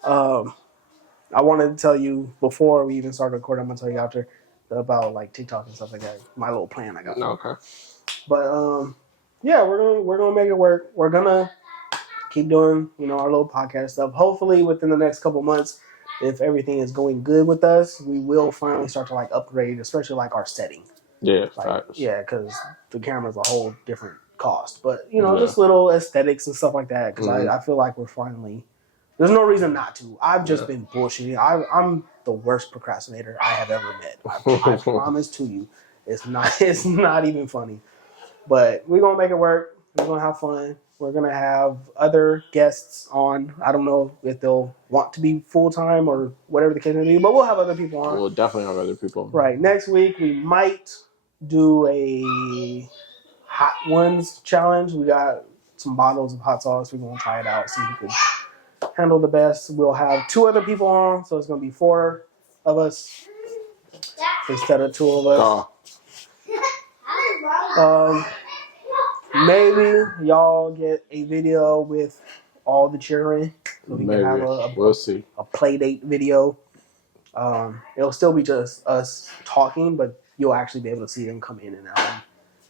I wanted to tell you before we even started recording, I'm going to tell you after about like TikTok and stuff like that. My little plan I got. Okay. But yeah, we're going to make it work. We're going to keep doing, our little podcast stuff. Hopefully within the next couple months, if everything is going good with us, we will finally start to like upgrade, especially like our setting. Yeah, because the camera's a whole different cost. But, just little aesthetics and stuff like that. Because I feel like we're finally... There's no reason not to. I've just been bullshitting. I'm the worst procrastinator I have ever met. I promise to you. It's not even funny. But we're going to make it work. We're going to have fun. We're going to have other guests on. I don't know if they'll want to be full-time or whatever the case may be. But we'll have other people on. We'll definitely have other people. Right. Next week, we might do a hot ones challenge. We got some bottles of hot sauce. We're going to try it out, see who can handle the best. We'll have 2 other people on, so it's going to be 4 of us instead of 2 of us. Maybe y'all get a video with all the children. So we can have we'll see. A play date video. It'll still be just us talking, but you'll actually be able to see them come in and out.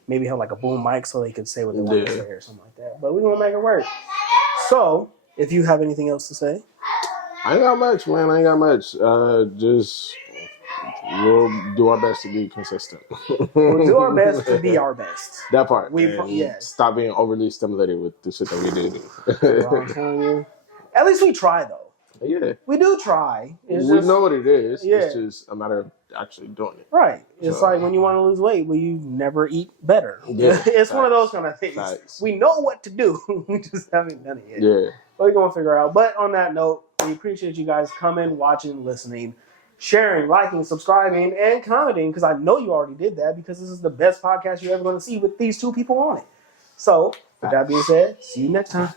Maybe have like a boom mic so they can say what they want to say or something like that. But we're going to make it work. So, if you have anything else to say. I ain't got much, man. Just We'll do our best to be consistent. We'll do our best to be our best. That part. Yes. Stop being overly stimulated with the shit that we do. Well, I'm telling you. At least we try, though. Yeah. We do try. We know what it is. Yeah. It's just a matter of actually doing it. Right. It's like when you want to lose weight, but you never eat better. Yeah. It's one of those kind of things. Facts. We know what to do. We just haven't done it yet. Yeah. But we're going to figure out. But on that note, we appreciate you guys coming, watching, listening, sharing, liking, subscribing, and commenting, because I know you already did that, because this is the best podcast you're ever going to see with these two people on it. So, with that being said, see you next time.